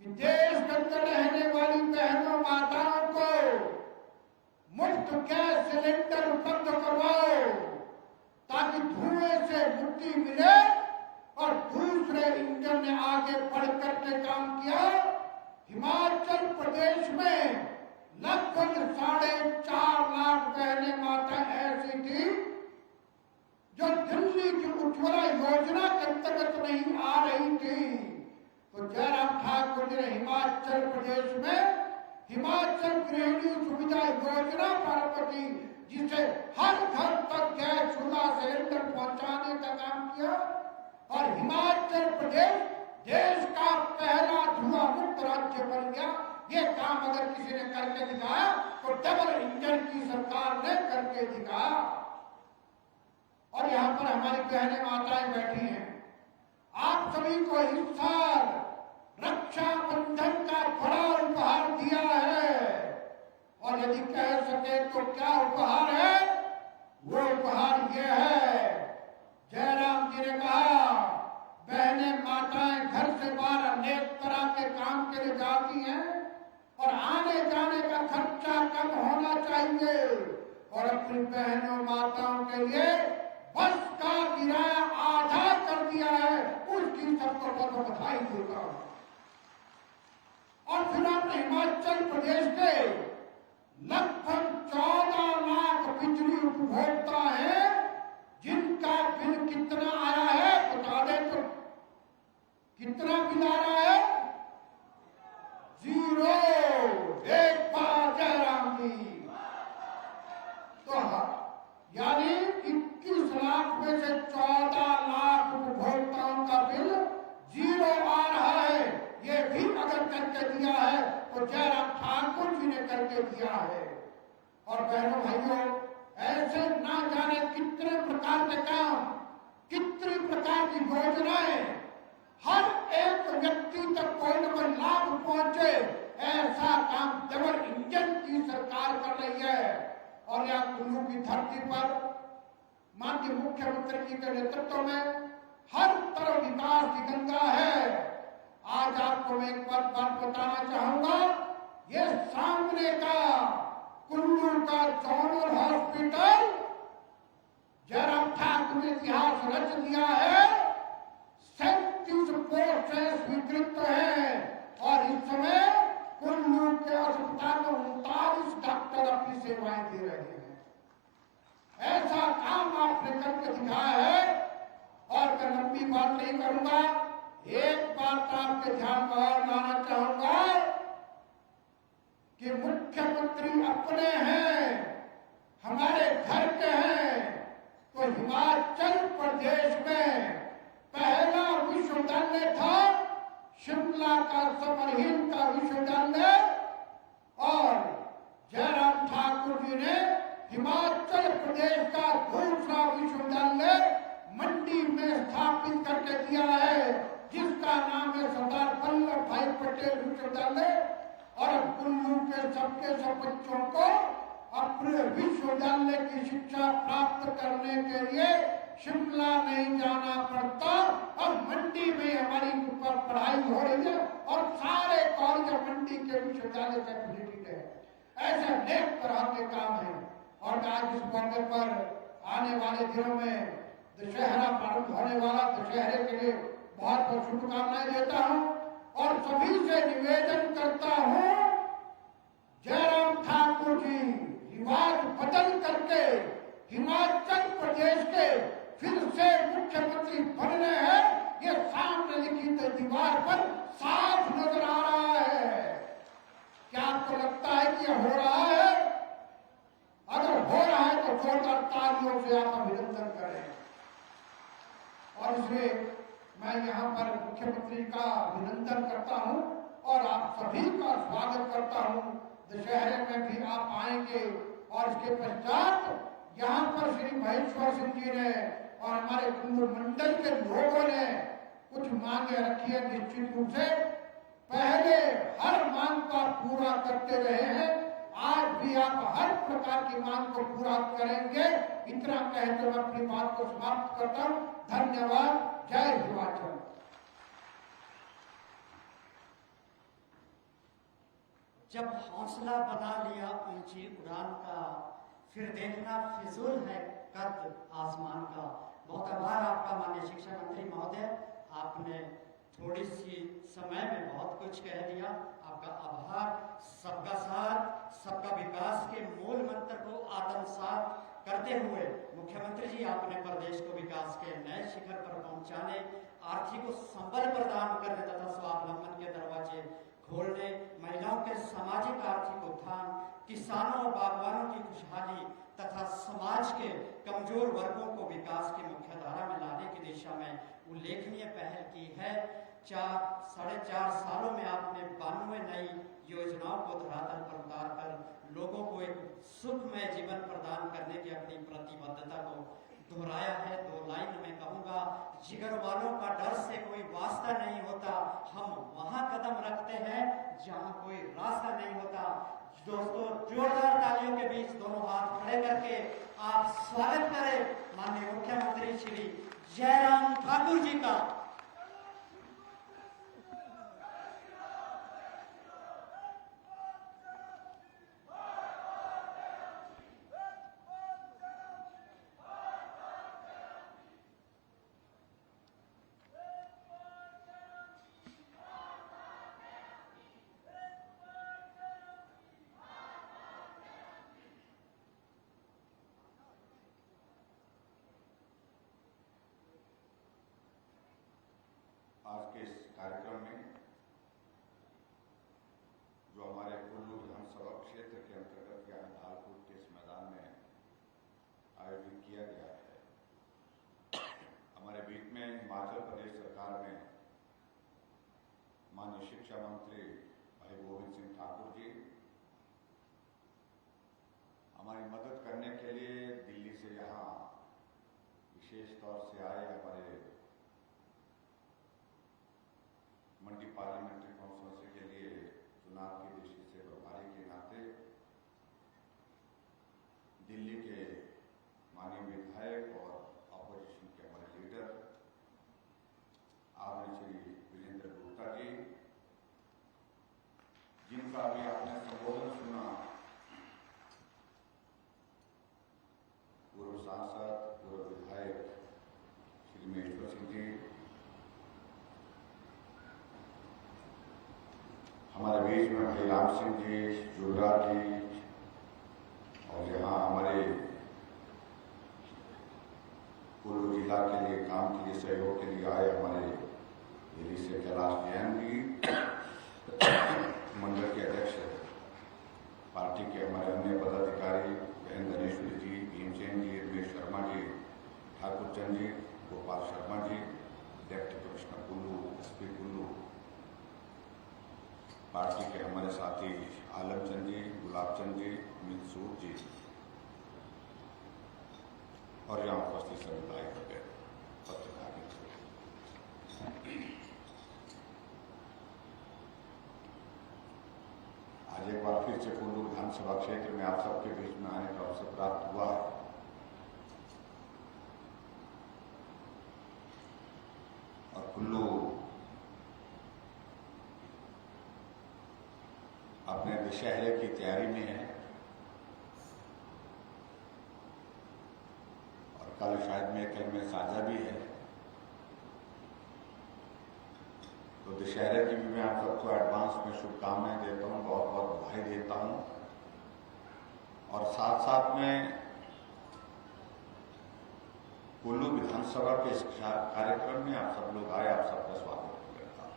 कि देश के अंदर रहने वाली बहनों माताओं को मुफ्त गैस सिलेंडर उपलब्ध करवाओ ताकि धुएं से मुक्ति मिले। और दूसरे इंजन ने आगे बढ़ करके काम किया। हिमाचल प्रदेश में लगभग 4.5 लाख बहनें माता ऐसी थी जो दिल्ली की उज्ज्वला योजना के अंतर्गत नहीं आ रही थी, तो जयराम ठाकुर जी ने हिमाचल प्रदेश में हिमाचल गृहिणी सुविधा योजना प्रारंभ की, जिसे हर घर तक गैस चूल्हा सिलेंडर पहुंचाने का काम किया। और हिमाचल प्रदेश देश का पहला धुआं मुक्त राज्य बन गया। ये काम अगर किसी ने करके दिखाया तो डबल इंजन की सरकार ने करके दिखाया। और यहाँ पर हमारी बहनें माताएं बैठी हैं, आप सभी को इस साल रक्षाबंधन का बड़ा उपहार दिया है। और यदि कह सके तो क्या उपहार है? वो उपहार ये है, जयराम जी ने कहा बहनें माताएं घर से बाहर अनेक तरह के काम के लिए जाती हैं और आने जाने का खर्चा कम होना चाहिए। और अपनी बहनों माताओं के लिए बस का किराया आधा कर दिया है, उसकी सबको बहुत बधाई देता हूं। और फिर आपने हिमाचल प्रदेश के लगभग 14 लाख बिजली उपभोक्ता हैं, जिनका बिल कितना आया है बता दें तो कितना बिल आ रहा है? 0। एक बार जयराम जी। तो यानी 21 लाख में से 14 लाख उपभोक्ताओं का बिल 0 आ रहा है। ये भी अगर करके दिया है तो जयराम ठाकुर जी ने करके दिया है। और बहनों भाइयों, ऐसे ना जाने कितने प्रकार के काम, कितनी प्रकार की योजनाएं, हर एक व्यक्ति तक कोई न कोई लाभ पहुंचे, ऐसा काम डबल इंजन की सरकार कर रही है। और यहाँ कुल्लू की धरती पर माननीय मुख्यमंत्री जी के नेतृत्व में हर तरफ विकास की गंगा है। आज आपको मैं एक बात बताना चाहूंगा, ये सामने का कुल्लू का जोनल हॉस्पिटल जयराम ठाकुर ने इतिहास रच दिया है। 37 पोस्ट स्वीकृत है और इस समय कुल्लू के अस्पताल में 39 डॉक्टर अपनी सेवाएं दे रहे हैं। ऐसा काम आपने करके दिखाया है। और मैं लंबी बात नहीं करूंगा, एक बात आपके ध्यान में और लाना चाहूंगा कि मुख्यमंत्री अपने हैं, हमारे घर के हैं। तो हिमाचल प्रदेश में पहला विश्वविद्यालय था शिमला का समरहिल का विश्वविद्यालय, और जयराम ठाकुर जी ने हिमाचल प्रदेश का दूसरा विश्वविद्यालय मंडी में स्थापित करके दिया है, जिसका नाम है सरदार वल्लभ भाई पटेल विश्वविद्यालय। और कुल्लू के सबके सब बच्चों को अपने विश्वविद्यालय की शिक्षा प्राप्त करने के लिए शिमला नहीं जाना पड़ता। अब मंडी में हमारी ऊपर पढ़ाई हो रही है और सारे कॉलेज मंडी के विश्वविद्यालय से एफिलिएटेड है। ऐसे अनेक तरह के काम हैं। और आज इस मौके पर आने वाले दिनों में दशहरा प्रारंभ होने वाला, दशहरे के लिए बहुत बहुत शुभकामनाएं देता हूं और सभी से निवेदन करता हूं, जयराम ठाकुर जी रिवाज बदल करके हिमाचल प्रदेश के फिर से मुख्यमंत्री बनने हैं, ये सामने लिखित दीवार पर साफ नजर आ रहा है। क्या आपको लगता है कि यह हो रहा है? अगर हो रहा है तो जोरदार तालियों से आप अभिनंदन करें। और इसलिए मैं यहाँ पर मुख्यमंत्री का अभिनंदन करता हूँ और आप सभी का स्वागत करता हूँ। दशहरे में भी आप आएंगे और इसके पश्चात यहाँ पर श्री महेश्वर सिंह जी ने और हमारे कुल्लू मंडल के लोगों ने कुछ मांगे रखी है। निश्चित रूप से पहले हर मांग का पूरा करते रहे हैं, आज भी आप हर प्रकार की मांग को पूरा करेंगे। इतना कहते हुए अपनी बात को समाप्त करता हूँ। धन्यवाद। जय हिमाचल। जब हौसला बना लिया ऊंची उड़ान का, फिर देखना फिजूल है कद आसमान का। बहुत आभार आपका माननीय शिक्षा मंत्री महोदय, आपने थोड़ी सी समय में बहुत कुछ कह दिया। आपका आभार। सबका साथ सबका विकास के मूल मंत्र को आत्मसात करते हुए मुख्यमंत्री जी आपने प्रदेश को उल्लेखनीय पहल की है। 4.5 सालों में आपने 92 नई योजनाओं को धरातल पर उतारकर लोगों को एक सुखमय जीवन प्रदान करने की अपनी प्रतिबद्धता को दोहराया है। 2 लाइन में कहूंगा, जिगर वालों का डर से कोई वास्ता नहीं होता, हम वहां कदम रखते हैं जहां कोई रास्ता नहीं होता। दोस्तों, जोरदार तालियों के बीच दोनों हाथ खड़े करके आप स्वागत करें माननीय मुख्यमंत्री श्री जयराम ठाकुर जी का। आज के इस कार्यक्रम में जो हमारे कुल्लू विधानसभा क्षेत्र के अंतर्गत यहाँ ढालपुर के इस मैदान में आयोजित किया गया है, हमारे बीच में हिमाचल प्रदेश सरकार में माननीय शिक्षा मंत्री भाई गोविंद सिंह ठाकुर जी हमारी मदद करने के लिए दिल्ली से यहाँ विशेष तौर से आए। हमारे मंडी पार्लियामेंट्री कॉन्स्टिट्यूंसी के लिए चुनाव की दृष्टि से प्रभारी के नाते दिल्ली के माननीय विधायक और ऑपोजिशन के हमारे लीडर आदरणीय श्री वीरेंद्र गुप्ता जी, जिनका भी आपने संबोधन सुना, पूर्व सांसद पूर्व विधायक श्री महेश्वर सिंह जी, हमारे बीच में भाई राम सिंह जी, युवराज जी, और यहाँ हमारे कुल्लू जिला के लिए काम के लिए सहयोग के लिए आए हमारे दिल्ली से कैलाश जैन जी, मंडल के अध्यक्ष पार्टी के हमारे अन्य पदाधिकारी बहन Dhaneshwari ji, Bhimsen ji, Ramesh Sharma ji, Thakur Chand ji, Gopal Sharma ji, deputy commissioner Kullu, SP Kullu, party के हमारे साथी आलमचंद जी, गुलाबचंद जी, अमित सूद जी, और यहाँ उपस्थित सभी भाई वगैरह पत्रकार मित्र, आज एक बार फिर से कुल्लू विधानसभा क्षेत्र में आप सबके बीच में आने का अवसर प्राप्त हुआ है। और कुल्लू अपने दशहरे की तैयारी में है और कल शायद में कल में साझा भी है, तो दशहरे की भी मैं आप सबको एडवांस में शुभकामनाएं देता हूँ, बहुत बहुत बधाई देता हूँ। और साथ साथ में कुल्लू विधानसभा के इस कार्यक्रम में आप सब लोग आए, आप सबका स्वागत करता हूँ।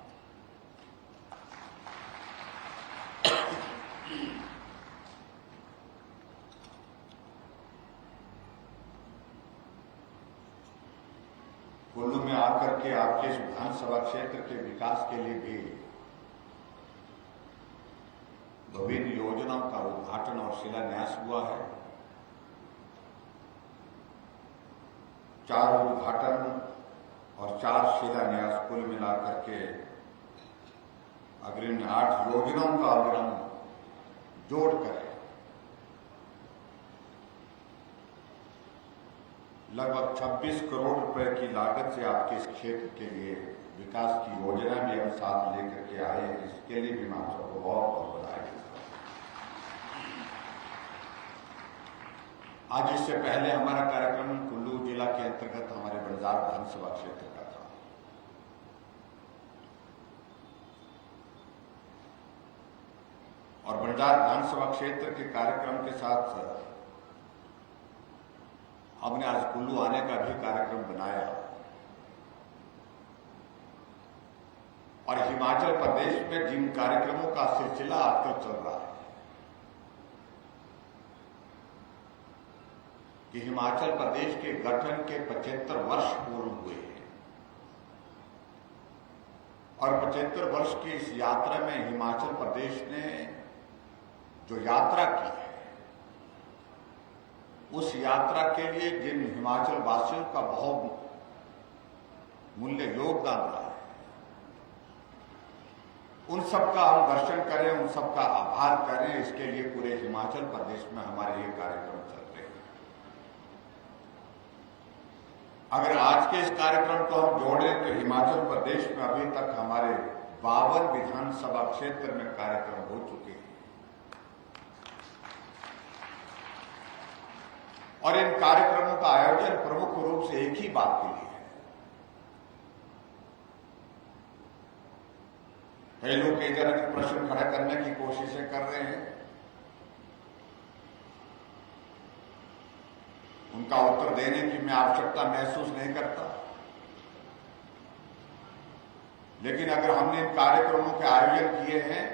कुल्लू में आकर के आपके इस विधानसभा क्षेत्र के विकास के लिए भी विभिन्न योजनाओं का उद्घाटन और शिलान्यास हुआ है। 4 उद्घाटन और 4 शिलान्यास कुल मिलाकर के अग्रिम 8 योजनाओं का अगर हम जोड़ करें लगभग 26 करोड़ रुपए की लागत से आपके इस क्षेत्र के लिए विकास की योजना भी हम साथ लेकर के आए हैं, इसके लिए भी मैं आप सबको बहुत बहुत बधाई देता हूं। आज इससे पहले हमारा कार्यक्रम कुल्लू जिला के अंतर्गत हमारे बंजार विधानसभा क्षेत्र का था। और बंजार विधानसभा क्षेत्र के कार्यक्रम के साथ हमने आज कुल्लू आने का भी कार्यक्रम बनाया और हिमाचल प्रदेश में जिन कार्यक्रमों का सिलसिला आजकल चल रहा है कि हिमाचल प्रदेश के गठन के 75 वर्ष पूर्ण हुए हैं और 75 वर्ष की इस यात्रा में हिमाचल प्रदेश ने जो यात्रा की है, उस यात्रा के लिए जिन हिमाचल वासियों का बहुत मूल्य योगदान रहा है, उन सबका हम दर्शन करें, उन सबका आभार करें। इसके लिए पूरे हिमाचल प्रदेश में हमारे ये कार्यक्रम चल रहे हैं। अगर आज के इस कार्यक्रम को हम जोड़ें तो हिमाचल प्रदेश में अभी तक हमारे 52 विधानसभा क्षेत्र में कार्यक्रम हो चुके हैं और इन कार्यक्रमों का आयोजन प्रमुख रूप से एक ही बात के लिए है। कई लोग कई तरह के प्रश्न खड़ा करने की कोशिशें कर रहे हैं, उनका उत्तर देने की मैं आवश्यकता महसूस नहीं करता। लेकिन अगर हमने इन कार्यक्रमों के आयोजन किए हैं,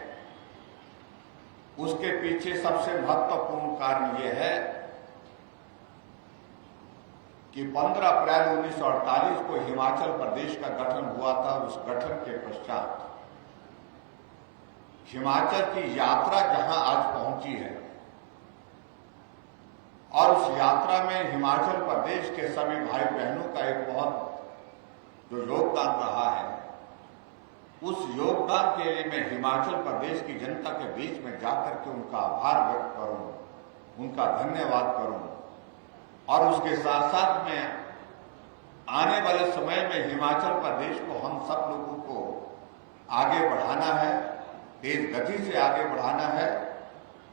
उसके पीछे सबसे महत्वपूर्ण कारण यह है कि 15 अप्रैल 1948 को हिमाचल प्रदेश का गठन हुआ था। उस गठन के पश्चात हिमाचल की यात्रा जहां आज पहुंची है और उस यात्रा में हिमाचल प्रदेश के सभी भाई बहनों का एक बहुत जो योगदान रहा है, उस योगदान के लिए मैं हिमाचल प्रदेश की जनता के बीच में जाकर के उनका आभार व्यक्त करूं, उनका धन्यवाद करूं और उसके साथ साथ में आने वाले समय में हिमाचल प्रदेश को हम सब लोगों को आगे बढ़ाना है, तेज गति से आगे बढ़ाना है।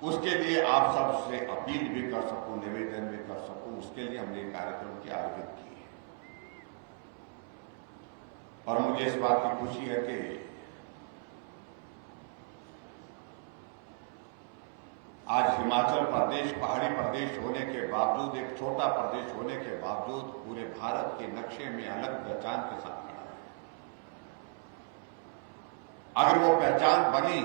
उसके लिए आप सबसे अपील भी कर सकूं, निवेदन भी कर सकूं, उसके लिए हमने कार्यक्रम की आयोजित की है। और मुझे इस बात की खुशी है कि आज हिमाचल प्रदेश पहाड़ी प्रदेश होने के बावजूद, एक छोटा प्रदेश होने के बावजूद पूरे भारत के नक्शे में अलग पहचान के साथ खड़ा है। अगर वो पहचान बनी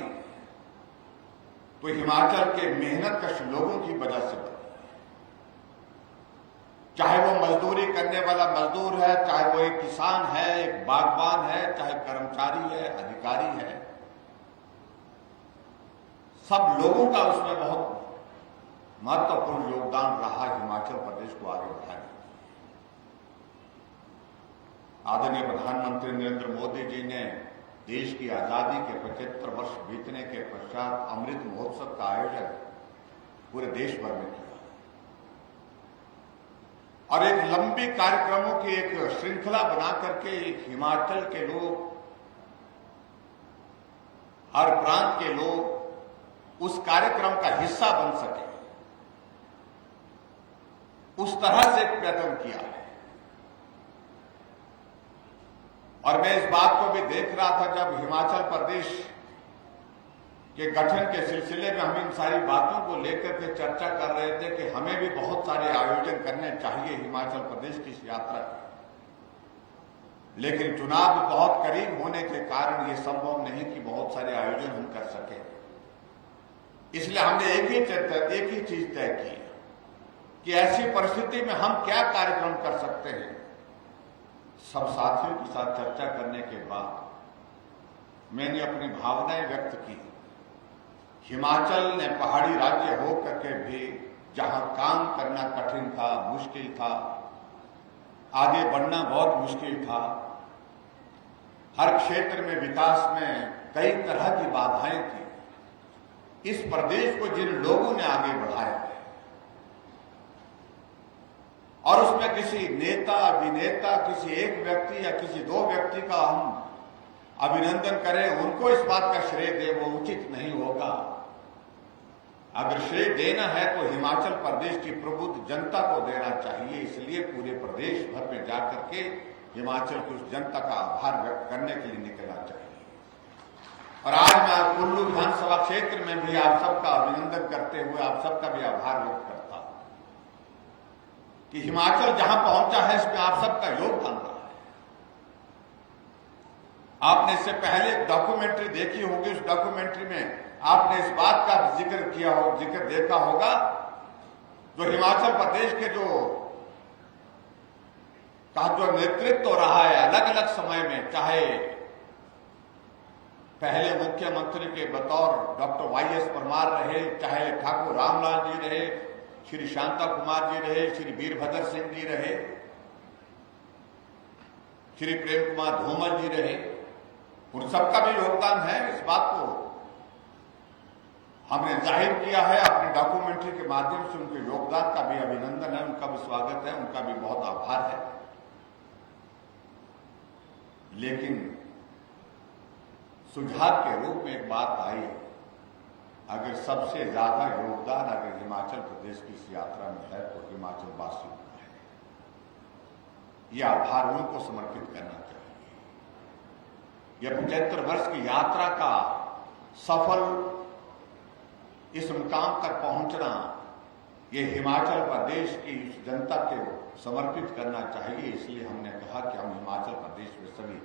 तो हिमाचल के मेहनतकश लोगों की वजह से बनी। चाहे वो मजदूरी करने वाला मजदूर है, चाहे वो एक किसान है, एक बागबान है, चाहे कर्मचारी है, अधिकारी है, सब लोगों का उसमें बहुत महत्वपूर्ण योगदान रहा हिमाचल प्रदेश को आगे बढ़ाने। आदरणीय प्रधानमंत्री नरेंद्र मोदी जी ने देश की आजादी के 75 वर्ष बीतने के पश्चात अमृत महोत्सव का आयोजन पूरे देश भर में किया और एक लंबी कार्यक्रमों की एक श्रृंखला बना करके हिमाचल के लोग, हर प्रांत के लोग उस कार्यक्रम का हिस्सा बन सके, उस तरह से प्रयत्न किया है। और मैं इस बात को भी देख रहा था जब हिमाचल प्रदेश के गठन के सिलसिले में हम इन सारी बातों को लेकर के चर्चा कर रहे थे कि हमें भी बहुत सारे आयोजन करने चाहिए हिमाचल प्रदेश की इस यात्रा के, लेकिन चुनाव बहुत करीब होने के कारण ये संभव नहीं कि बहुत सारे आयोजन हम कर सके। इसलिए हमने एक ही चीज तय की कि ऐसी परिस्थिति में हम क्या कार्यक्रम कर सकते हैं। सब साथियों के साथ चर्चा करने के बाद मैंने अपनी भावनाएं व्यक्त की। हिमाचल ने पहाड़ी राज्य हो करके भी जहां काम करना कठिन था, मुश्किल था, आगे बढ़ना बहुत मुश्किल था, हर क्षेत्र में विकास में कई तरह की बाधाएं थी, इस प्रदेश को जिन लोगों ने आगे बढ़ाया है और उसमें किसी नेता, अभिनेता, किसी एक व्यक्ति या किसी दो व्यक्ति का हम अभिनंदन करें, उनको इस बात का श्रेय दे, वो उचित नहीं होगा। अगर श्रेय देना है तो हिमाचल प्रदेश की प्रबुद्ध जनता को देना चाहिए। इसलिए पूरे प्रदेश भर में जाकर के हिमाचल की उस जनता का आभार व्यक्त करने के लिए निकलना चाहिए। और आज मैं कुल्लू विधानसभा क्षेत्र में भी आप सबका अभिनंदन करते हुए आप सबका भी आभार व्यक्त करता हूं कि हिमाचल जहां पहुंचा है इसमें आप सबका योगदान रहा है। आपने इससे पहले डॉक्यूमेंट्री देखी होगी, उस डॉक्यूमेंट्री में आपने इस बात का जिक्र देखा होगा, जो हिमाचल प्रदेश के जो नेतृत्व रहा है अलग अलग समय में, चाहे पहले मुख्यमंत्री के बतौर डॉक्टर वाई.एस. परमार रहे, चाहे ठाकुर रामलाल जी रहे, श्री शांता कुमार जी रहे, श्री वीरभद्र सिंह जी रहे, श्री प्रेम कुमार धूमल जी रहे, उन सबका भी योगदान है। इस बात को हमने जाहिर किया है अपनी डॉक्यूमेंट्री के माध्यम से। उनके योगदान का भी अभिनंदन है, उनका भी स्वागत है, उनका भी बहुत आभार है। लेकिन सुझाव के रूप में एक बात आई, अगर सबसे ज्यादा योगदान अगर हिमाचल प्रदेश की इस यात्रा में है तो हिमाचल वासियों का है। यह आभार उनको समर्पित करना चाहिए। यह 75 वर्ष की यात्रा का सफल इस मुकाम तक पहुंचना, ये हिमाचल प्रदेश की जनता को समर्पित करना चाहिए। इसलिए हमने कहा कि हम हिमाचल प्रदेश में सभी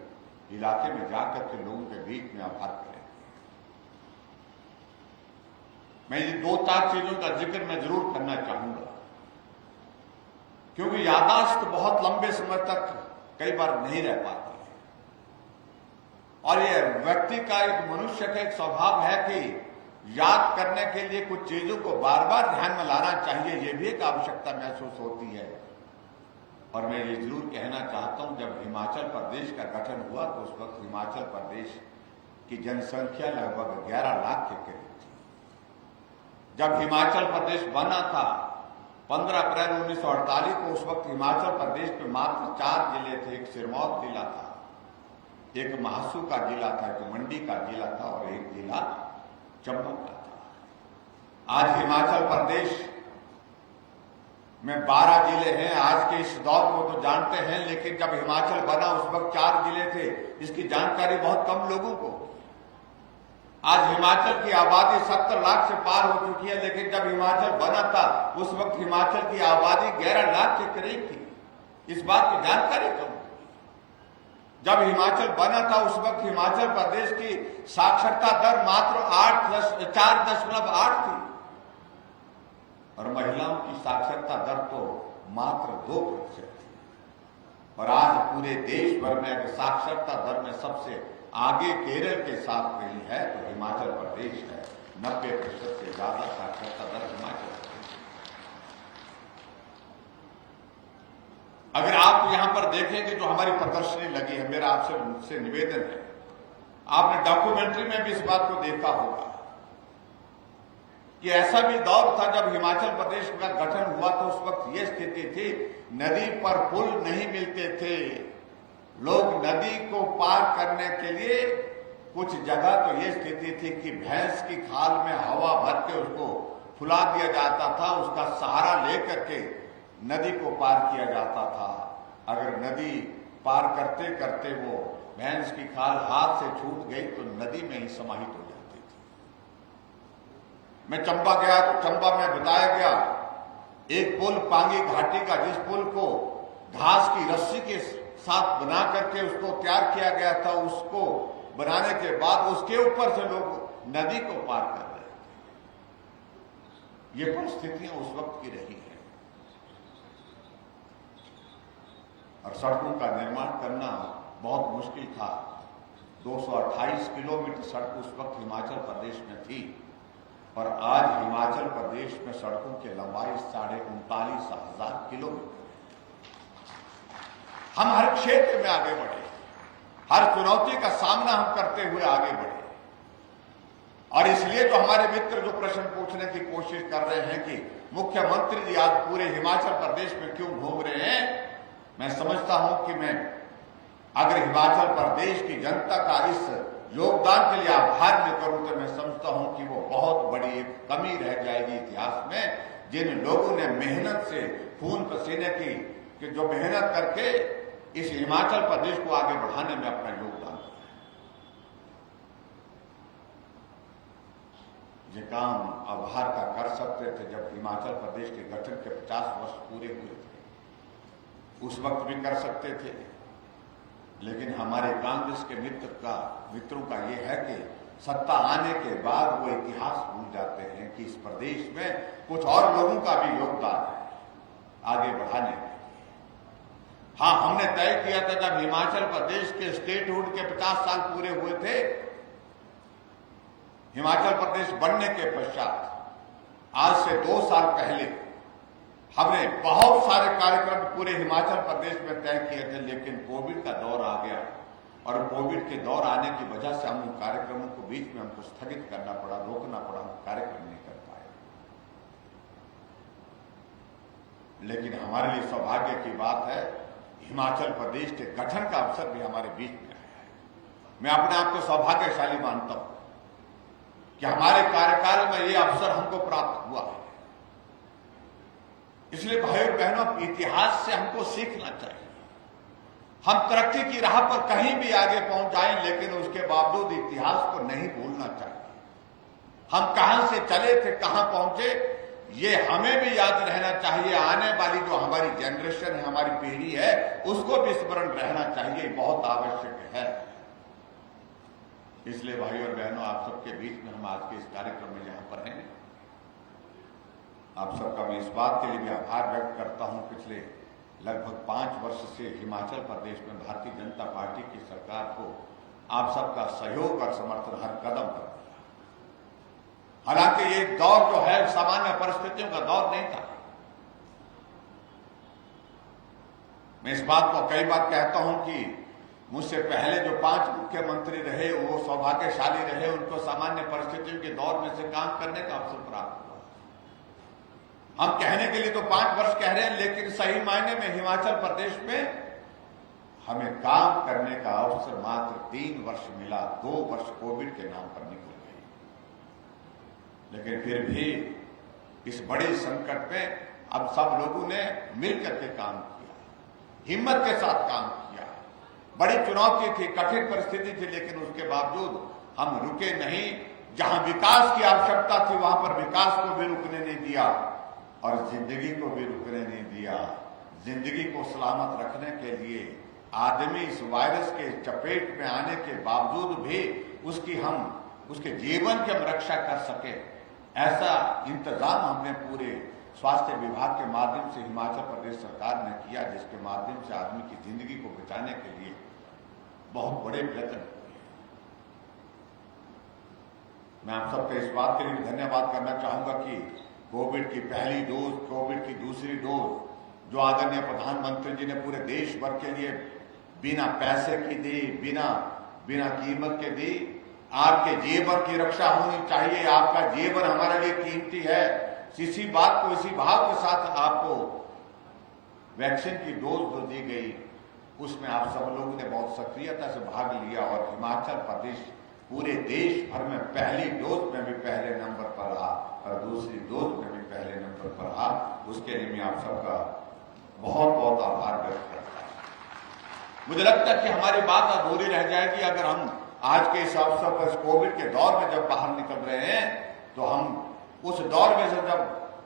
इलाके में जाकर के लोगों के बीच में आभार करें। मैं ये 2-4 चीजों का जिक्र मैं जरूर करना चाहूंगा, क्योंकि यादाश्त बहुत लंबे समय तक कई बार नहीं रह पाती है। और ये व्यक्ति का, एक मनुष्य का एक स्वभाव है कि याद करने के लिए कुछ चीजों को बार बार ध्यान में लाना चाहिए। ये भी एक आवश्यकता महसूस होती है। और मैं ये जरूर कहना चाहता हूं, जब हिमाचल प्रदेश का गठन हुआ तो उस वक्त हिमाचल प्रदेश की जनसंख्या लगभग 11 लाख के करीब थी। जब हिमाचल प्रदेश बना था 15 अप्रैल 1948 को, उस वक्त हिमाचल प्रदेश में मात्र 4 जिले थे। एक सिरमौर जिला था, एक महासू का जिला था, एक मंडी का जिला था और एक जिला चंबा का था। आज हिमाचल प्रदेश में 12 जिले हैं। आज के इस दौर को तो जानते हैं, लेकिन जब हिमाचल बना उस वक्त 4 जिले थे। इसकी जानकारी बहुत कम लोगों को। आज हिमाचल की आबादी 70 लाख से पार हो चुकी है, लेकिन जब हिमाचल बना था उस वक्त हिमाचल की आबादी 11 लाख के करीब थी। इस बात की जानकारी कम। जब हिमाचल बना था उस वक्त हिमाचल प्रदेश की साक्षरता दर मात्र 4.8 थी और महिलाओं की साक्षरता दर तो मात्र 2% थी। और आज पूरे देश भर में अगर साक्षरता दर में सबसे आगे केरल के साथ रही है तो हिमाचल प्रदेश है। 90% से ज्यादा साक्षरता दर हिमाचल प्रदेश। अगर आप यहां पर देखेंगे जो हमारी प्रदर्शनी लगी है, मेरा आपसे मुझसे निवेदन है, आपने डॉक्यूमेंट्री में भी इस बात को देखा होगा कि ऐसा भी दौर था जब हिमाचल प्रदेश का गठन हुआ तो उस वक्त यह स्थिति थी, नदी पर पुल नहीं मिलते थे। लोग नदी को पार करने के लिए कुछ जगह तो यह स्थिति थी कि भैंस की खाल में हवा भर के उसको फुला दिया जाता था, उसका सहारा लेकर के नदी को पार किया जाता था। अगर नदी पार करते करते वो भैंस की खाल हाथ से छूट गई तो नदी में ही समाहित हो जाती थी। मैं चंबा गया तो चंबा में बताया गया एक पुल पांगी घाटी का, जिस पुल को घास की रस्सी के साथ बना करके उसको तैयार किया गया था, उसको बनाने के बाद उसके ऊपर से लोग नदी को पार कर रहे थे। ये परिस्थितियां उस वक्त की रही है। और सड़कों का निर्माण करना बहुत मुश्किल था। 228 किलोमीटर सड़क उस वक्त हिमाचल प्रदेश में थी और आज हिमाचल प्रदेश में सड़कों की लंबाई 39,500 किलोमीटर। हम हर क्षेत्र में आगे बढ़े, हर चुनौती का सामना हम करते हुए आगे बढ़े। और इसलिए जो हमारे मित्र जो प्रश्न पूछने की कोशिश कर रहे हैं कि मुख्यमंत्री जी आज पूरे हिमाचल प्रदेश में क्यों घूम रहे हैं, मैं समझता हूं कि मैं अगर हिमाचल प्रदेश की जनता का इस योगदान के लिए आभार नहीं करूं तो मैं समझता हूं कि वो बहुत बड़ी एक कमी रह जाएगी इतिहास में। जिन लोगों ने मेहनत से खून पसीने की कि जो मेहनत करके इस हिमाचल प्रदेश को आगे बढ़ाने में अपना योगदान दिया। ये काम आभार का कर सकते थे जब हिमाचल प्रदेश के गठन के 50 वर्ष पूरे हुए थे, उस वक्त भी कर सकते थे। लेकिन हमारे कांग्रेस के मित्रों का यह है कि सत्ता आने के बाद वो इतिहास भूल जाते हैं कि इस प्रदेश में कुछ और लोगों का भी योगदान है आगे बढ़ाने में। हाँ, हमने तय किया था जब हिमाचल प्रदेश के स्टेटहुड के 50 साल पूरे हुए थे हिमाचल प्रदेश बनने के पश्चात आज से 2 साल पहले हमने बहुत सारे कार्यक्रम पूरे हिमाचल प्रदेश में तय किए थे, लेकिन कोविड का दौर आ गया और कोविड के दौर आने की वजह से हम उन कार्यक्रमों को बीच में हमको स्थगित करना पड़ा, रोकना पड़ा, हम कार्यक्रम नहीं कर पाए। लेकिन हमारे लिए सौभाग्य की बात है, हिमाचल प्रदेश के गठन का अवसर भी हमारे बीच में आया है। मैं अपने आप को सौभाग्यशाली मानता हूं कि हमारे कार्यकाल में यह अवसर हमको प्राप्त हुआ है। इसलिए भाइयों बहनों, इतिहास से हमको सीखना चाहिए। हम तरक्की की राह पर कहीं भी आगे पहुंच जाएं, लेकिन उसके बावजूद इतिहास को नहीं भूलना चाहिए। हम कहां से चले थे, कहां पहुंचे, ये हमें भी याद रहना चाहिए। आने वाली जो हमारी जनरेशन है, हमारी पीढ़ी है, उसको भी स्मरण रहना चाहिए, बहुत आवश्यक है। इसलिए भाइयों और बहनों, आप सबके बीच में हम आज के इस कार्यक्रम में यहां पर हैं। आप सबका मैं इस बात के लिए भी आभार व्यक्त करता हूं, पिछले लगभग 5 वर्ष से हिमाचल प्रदेश में भारतीय जनता पार्टी की सरकार को आप सबका सहयोग और समर्थन हर कदम पर मिला। हालांकि ये दौर जो है सामान्य परिस्थितियों का दौर नहीं था। मैं इस बात को कई बार कहता हूं कि मुझसे पहले जो 5 मुख्यमंत्री रहे वो सौभाग्यशाली रहे, उनको सामान्य परिस्थितियों के दौर में से काम करने का अवसर प्राप्त हुआ। हम कहने के लिए तो 5 वर्ष कह रहे हैं, लेकिन सही मायने में हिमाचल प्रदेश में हमें काम करने का अवसर मात्र 3 वर्ष मिला। 2 वर्ष कोविड के नाम पर निकल गए, लेकिन फिर भी इस बड़े संकट में अब सब लोगों ने मिलकर के काम किया, हिम्मत के साथ काम किया। बड़ी चुनौती थी, कठिन परिस्थिति थी, लेकिन उसके बावजूद हम रुके नहीं। जहां विकास की आवश्यकता थी वहां पर विकास को भी रुकने नहीं दिया और जिंदगी को भी रुकने नहीं दिया। जिंदगी को सलामत रखने के लिए आदमी इस वायरस के चपेट में आने के बावजूद भी उसके जीवन की हम रक्षा कर सके, ऐसा इंतजाम हमने पूरे स्वास्थ्य विभाग के माध्यम से हिमाचल प्रदेश सरकार ने किया, जिसके माध्यम से आदमी की जिंदगी को बचाने के लिए बहुत बड़े प्रयत्न हुए। मैं आप सबका इस बात के लिए भी धन्यवाद करना चाहूंगा कि कोविड की पहली डोज, कोविड की दूसरी डोज जो आदरणीय प्रधानमंत्री जी ने पूरे देश भर के लिए बिना पैसे की दी, बिना कीमत के दी। आपके जीवन की रक्षा होनी चाहिए, आपका जीवन हमारे लिए कीमती है। इसी बात को, इसी भाव के साथ आपको वैक्सीन की डोज जो दी गई, उसमें आप सब लोगों ने बहुत सक्रियता से भाग लिया और हिमाचल प्रदेश पूरे देश भर में पहली डोज में भी पहले नंबर पर रहा और दूसरी डोज में भी पहले नंबर पर रहा। उसके लिए मैं आप सबका बहुत बहुत आभार व्यक्त करता हूं। मुझे लगता है कि हमारी बात अधूरी रह जाएगी अगर हम आज के इस अवसर पर, इस कोविड के दौर में जब बाहर निकल रहे हैं, तो हम उस दौर में से जब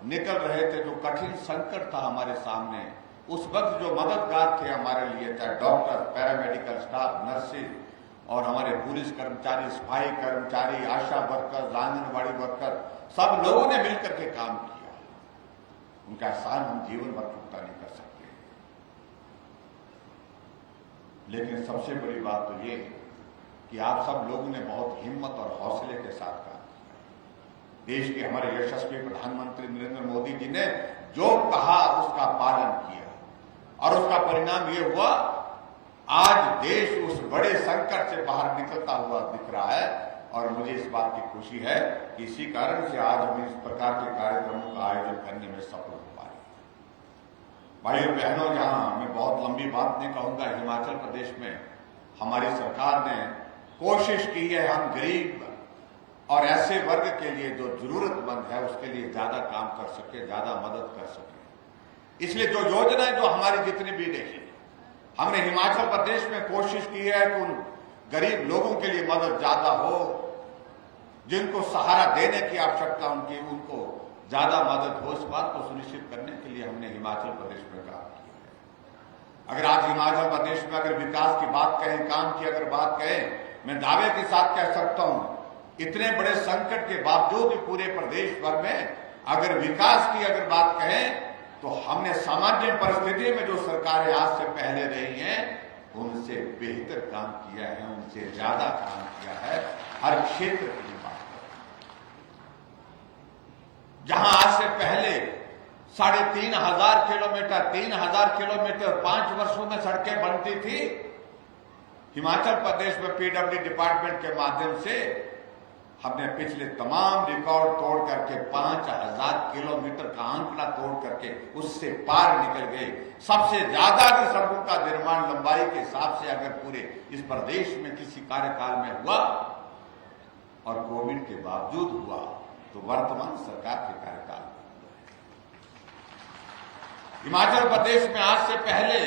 निकल रहे थे, जो कठिन संकट था हमारे सामने, उस वक्त जो मददगार थे हमारे लिए, चाहे डॉक्टर, पैरामेडिकल स्टाफ, नर्सेज और हमारे पुलिस कर्मचारी, सफाई कर्मचारी, आशा वर्कर, आंगनबाड़ी वर्कर, सब लोगों ने मिलकर के काम किया। उनका एहसान हम जीवन भर चुकता नहीं कर सकते। लेकिन सबसे बड़ी बात तो ये कि आप सब लोगों ने बहुत हिम्मत और हौसले के साथ काम किया। देश के हमारे यशस्वी प्रधानमंत्री नरेंद्र मोदी जी ने जो कहा उसका पालन किया और उसका परिणाम ये हुआ, आज देश उस बड़े संकट से बाहर निकलता हुआ दिख रहा है। और मुझे इस बात की खुशी है कि इसी कारण से आज हम इस प्रकार के कार्यक्रमों का आयोजन करने में सफल हो पा रहे हैं। भाइयों बहनों, जहां मैं बहुत लंबी बात नहीं कहूंगा, हिमाचल प्रदेश में हमारी सरकार ने कोशिश की है हम गरीब और ऐसे वर्ग के लिए जो जरूरतमंद है उसके लिए ज्यादा काम कर सके, ज्यादा मदद कर सके। इसलिए जो योजनाएं जो हमारी जितनी भी रही, हमने हिमाचल प्रदेश में कोशिश की है कि उन गरीब लोगों के लिए मदद ज्यादा हो, जिनको सहारा देने की आवश्यकता उनको ज्यादा मदद हो। इस बात को सुनिश्चित करने के लिए हमने हिमाचल प्रदेश में काम किया है। अगर आज हिमाचल प्रदेश में अगर विकास की बात कहें, काम की अगर बात कहें, मैं दावे के साथ कह सकता हूं, इतने बड़े संकट के बावजूद पूरे प्रदेश भर में अगर विकास की अगर बात कहें, तो हमने सामान्य परिस्थिति में जो सरकारें आज से पहले रही हैं, उनसे बेहतर काम किया है, उनसे ज्यादा काम किया है। हर क्षेत्र की बात जहां आज से पहले 3,500 किलोमीटर 3,000 किलोमीटर 5 वर्षों में सड़कें बनती थी, हिमाचल प्रदेश में पीडब्ल्यू डिपार्टमेंट के माध्यम से हमने पिछले तमाम रिकॉर्ड तोड़ करके 5,000 किलोमीटर का आंकड़ा तोड़ करके उससे पार निकल गए। सबसे ज्यादा अगर सड़कों का निर्माण लंबाई के हिसाब से अगर पूरे इस प्रदेश में किसी कार्यकाल में हुआ और कोविड के बावजूद हुआ तो वर्तमान सरकार के कार्यकाल में। हिमाचल प्रदेश में आज से पहले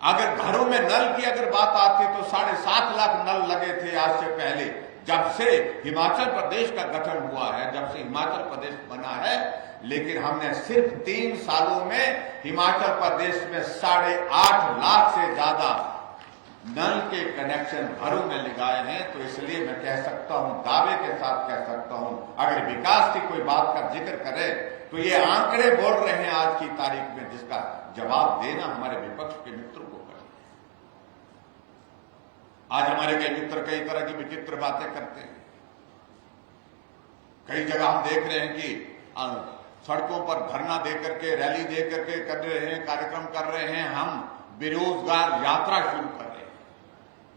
अगर घरों में नल की अगर बात आती तो 7.5 लाख नल लगे थे आज से पहले। जब से हिमाचल प्रदेश का गठन हुआ है, जब से हिमाचल प्रदेश बना है, लेकिन हमने सिर्फ 3 सालों में हिमाचल प्रदेश में 8.5 लाख से ज्यादा नल के कनेक्शन घरों में लगाए हैं। तो इसलिए मैं कह सकता हूं, दावे के साथ कह सकता हूं, अगर विकास की कोई बात का जिक्र करे तो ये आंकड़े बोल रहे हैं आज की तारीख में, जिसका जवाब देना हमारे विपक्ष के मित्रों को करना। आज हमारे कई मित्र कई तरह की विचित्र बातें करते हैं। कई जगह हम देख रहे हैं कि सड़कों पर धरना देकर के, रैली देकर के कर रहे हैं, कार्यक्रम कर रहे हैं, हम बेरोजगार यात्रा शुरू कर रहे हैं।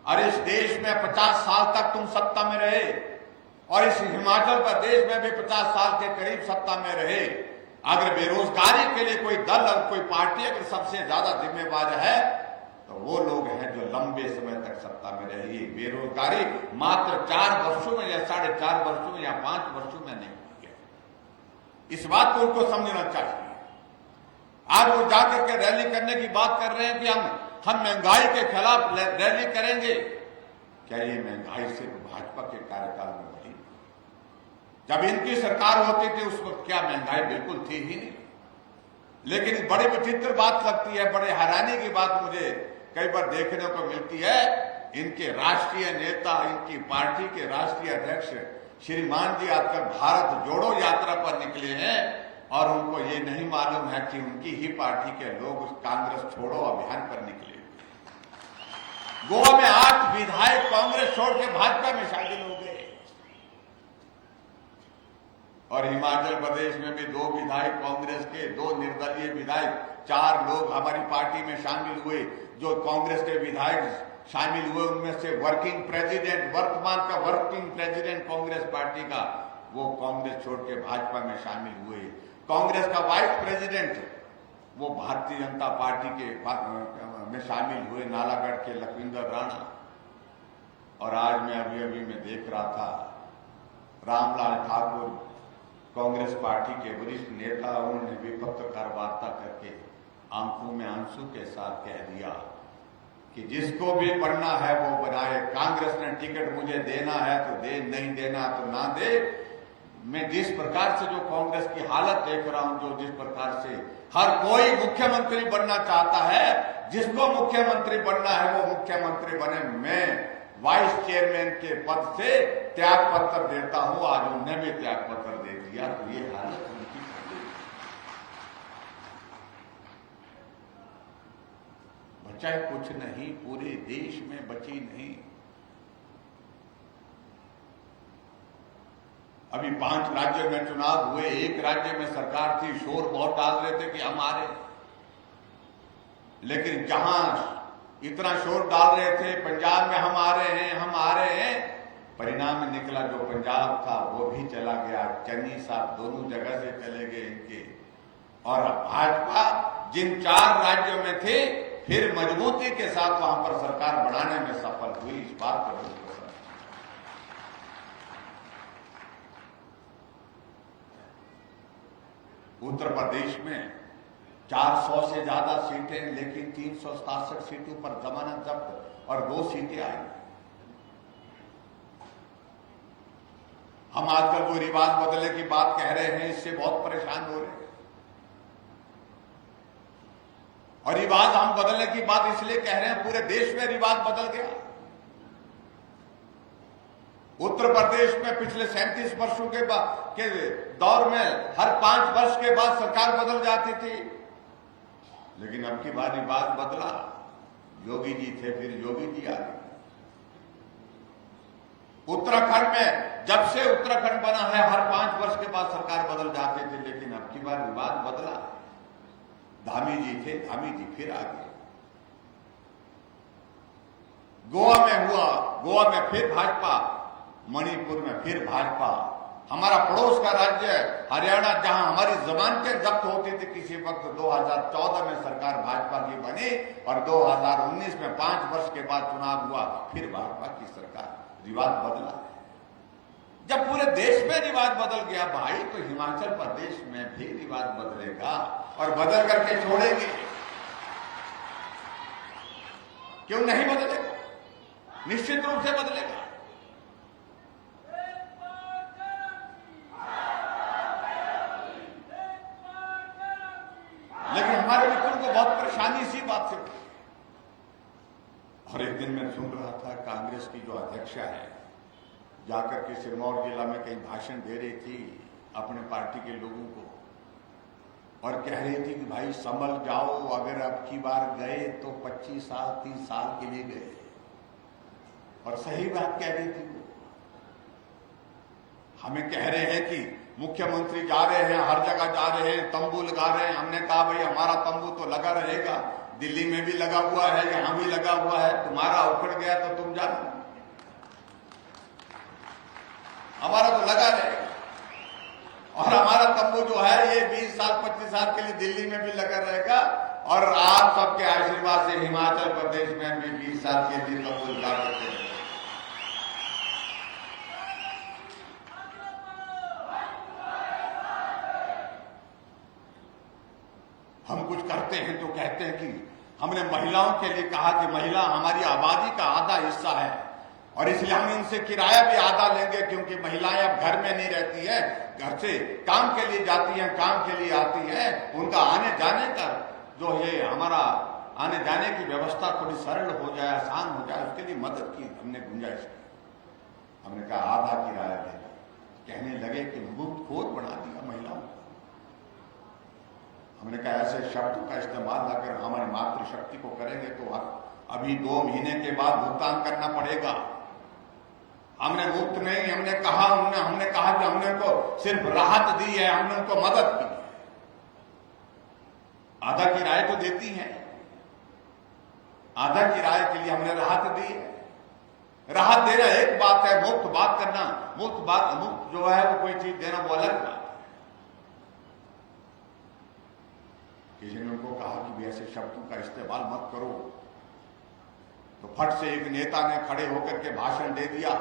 और इस देश में 50 साल तक तुम सत्ता में रहे और इस हिमाचल प्रदेश में भी 50 साल के करीब सत्ता में रहे। अगर बेरोजगारी के लिए कोई दल और कोई पार्टी अगर सबसे ज्यादा जिम्मेवार है तो वो लोग हैं जो लंबे समय तक सत्ता में रहे। ये बेरोजगारी मात्र 4 वर्षों में या 4.5 वर्षों में या 5 वर्षों में नहीं हुई है। इस बात को उनको समझना चाहिए। आज वो जाकर के रैली करने की बात कर रहे हैं कि हम महंगाई के खिलाफ रैली करेंगे। क्या ये महंगाई सिर्फ भाजपा के कार्यकाल में बढ़ी? जब इनकी सरकार होती थी उस वक्त क्या महंगाई बिल्कुल थी ही नहीं। लेकिन बड़ी विचित्र बात लगती है, बड़े हैरानी की बात मुझे कई बार देखने को मिलती है, इनके राष्ट्रीय नेता, इनकी पार्टी के राष्ट्रीय अध्यक्ष श्रीमान जी आजकल भारत जोड़ो यात्रा पर निकले हैं और उनको ये नहीं मालूम है कि उनकी ही पार्टी के लोग कांग्रेस छोड़ो अभियान पर निकले। गोवा में 8 विधायक कांग्रेस छोड़ के भाजपा में शामिल हो गए और हिमाचल प्रदेश में भी 2 विधायक कांग्रेस के, 2 निर्दलीय विधायक, 4 लोग हमारी पार्टी में शामिल हुए। जो कांग्रेस के विधायक शामिल हुए उनमें से वर्किंग प्रेसिडेंट, वर्तमान का वर्किंग प्रेसिडेंट कांग्रेस पार्टी का, वो कांग्रेस छोड़ के भाजपा में शामिल हुए। कांग्रेस का वाइस प्रेसिडेंट वो भारतीय जनता पार्टी के में शामिल हुए, नालागढ़ के लखविंदर राणा। और आज मैं अभी मैं देख रहा था रामलाल ठाकुर कांग्रेस पार्टी के वरिष्ठ नेता, उन्होंने भी पत्रकार वार्ता करके आंखों में आंसू के साथ कह दिया कि जिसको भी बनना है वो बनाए, कांग्रेस ने टिकट मुझे देना है तो दे, नहीं देना तो ना दे। मैं जिस प्रकार से जो कांग्रेस की हालत देख रहा हूं, जो जिस प्रकार से हर कोई मुख्यमंत्री बनना चाहता है, जिसको मुख्यमंत्री बनना है वो मुख्यमंत्री बने। मैं वाइस चेयरमैन के पद से त्याग पत्र देता हूं, आज उन्हें भी त्याग पत्र दे दिया। तो ये हालत उनकी बचा कुछ नहीं, पूरे देश में बची नहीं। अभी 5 राज्यों में चुनाव हुए, एक राज्य में सरकार थी, शोर बहुत डाल रहे थे कि हम आ रहे, लेकिन जहां इतना शोर डाल रहे थे पंजाब में हम आ रहे हैं, हम आ रहे हैं, परिणाम निकला जो पंजाब था वो भी चला गया। चन्नी साहब दोनों जगह से चले गए इनके। और भाजपा जिन 4 राज्यों में थे फिर मजबूती के साथ वहां पर सरकार बनाने में सफल हुई। इस बात पर उत्तर प्रदेश में 400 से ज्यादा सीटें, लेकिन 367 सीटों पर जमानत जब्त और 2 सीटें आई। हम आजकल वो रिवाज बदलने की बात कह रहे हैं, इससे बहुत परेशान हो रहे हैं। और रिवाज हम बदलने की बात इसलिए कह रहे हैं, पूरे देश में रिवाज बदल गया। उत्तर प्रदेश में पिछले 37 वर्षों के दौर में हर 5 वर्ष के बाद सरकार बदल जाती थी, लेकिन अब की बार रिवाज बदला। योगी जी थे, फिर योगी जी आ गए। उत्तराखंड में जब से उत्तराखंड बना है हर 5 वर्ष के बाद सरकार बदल जाते थे, लेकिन अब की बार विवाद बदला। धामी जी थे, धामी जी फिर आ गए। गोवा में हुआ, गोवा में फिर भाजपा, मणिपुर में फिर भाजपा। हमारा पड़ोस का राज्य हरियाणा, जहां हमारी जमानतें जब्त होती थी किसी वक्त, 2014 में सरकार भाजपा की बनी और 2019 में 5 वर्ष के बाद चुनाव हुआ, फिर भाजपा की सरकार। रिवाज बदला। जब पूरे देश में रिवाज बदल गया भाई, तो हिमाचल प्रदेश में भी रिवाज बदलेगा और बदल करके छोड़ेंगे। क्यों नहीं बदलेगा? निश्चित रूप से बदलेगा। लेकिन हमारे मित्रों को बहुत परेशानी इसी बात से। और एक दिन मैं सुन रहा था कांग्रेस की जो अध्यक्षा है जाकर के सिरमौर जिला में कहीं भाषण दे रही थी अपने पार्टी के लोगों को, और कह रही थी कि भाई संभल जाओ, अगर अब की बार गए तो 25 साल 30 साल के लिए गए। और सही बात कह रही थी वो। हमें कह रहे हैं कि मुख्यमंत्री जा रहे हैं, हर जगह जा रहे हैं, तंबू लगा रहे हैं। हमने कहा भाई हमारा तंबू तो लगा रहेगा, दिल्ली में भी लगा हुआ है, यहां भी लगा हुआ है। तुम्हारा उखड़ गया तो तुम जानो, हमारा तो लगा रहेगा। और हमारा तंबू जो है ये 20 साल 25 साल के लिए दिल्ली में भी लगा रहेगा। और आप सबके आशीर्वाद से हिमाचल प्रदेश में भी 20 साल के लिए तंबू लगा सकते हैं। हम कुछ करते हैं तो कहते हैं कि हमने महिलाओं के लिए कहा कि महिला हमारी आबादी का आधा हिस्सा है और इसलिए हम इनसे किराया भी आधा लेंगे, क्योंकि महिलाएं अब घर में नहीं रहती है, घर से काम के लिए जाती हैं, काम के लिए आती हैं। उनका आने जाने का जो ये हमारा आने जाने की व्यवस्था थोड़ी सरल हो जाए, आसान हो जाए, उसके लिए मदद की हमने गुंजाइश की। हमने कहा आधा किराया देगा। कहने लगे कि मुफ्त खोर बना दिया महिलाओं को। हमने कहा ऐसे शब्दों का इस्तेमाल अगर हमारी मातृशक्ति को करेंगे तो अभी 2 महीने के बाद भुगतान करना पड़ेगा। हमने मुफ्त नहीं, हमने कहा कि हमने उनको सिर्फ राहत दी है, हमने उनको मदद की है। आधा किराए तो देती हैं, आधा किराए के लिए हमने राहत दी है। राहत देना एक बात है, मुफ्त बात करना, मुफ्त जो है वो कोई चीज देना वो अलग बात है। किसी ने उनको कहा कि ऐसे शब्दों का इस्तेमाल मत करो, तो फट से एक नेता ने खड़े होकर के भाषण दे दिया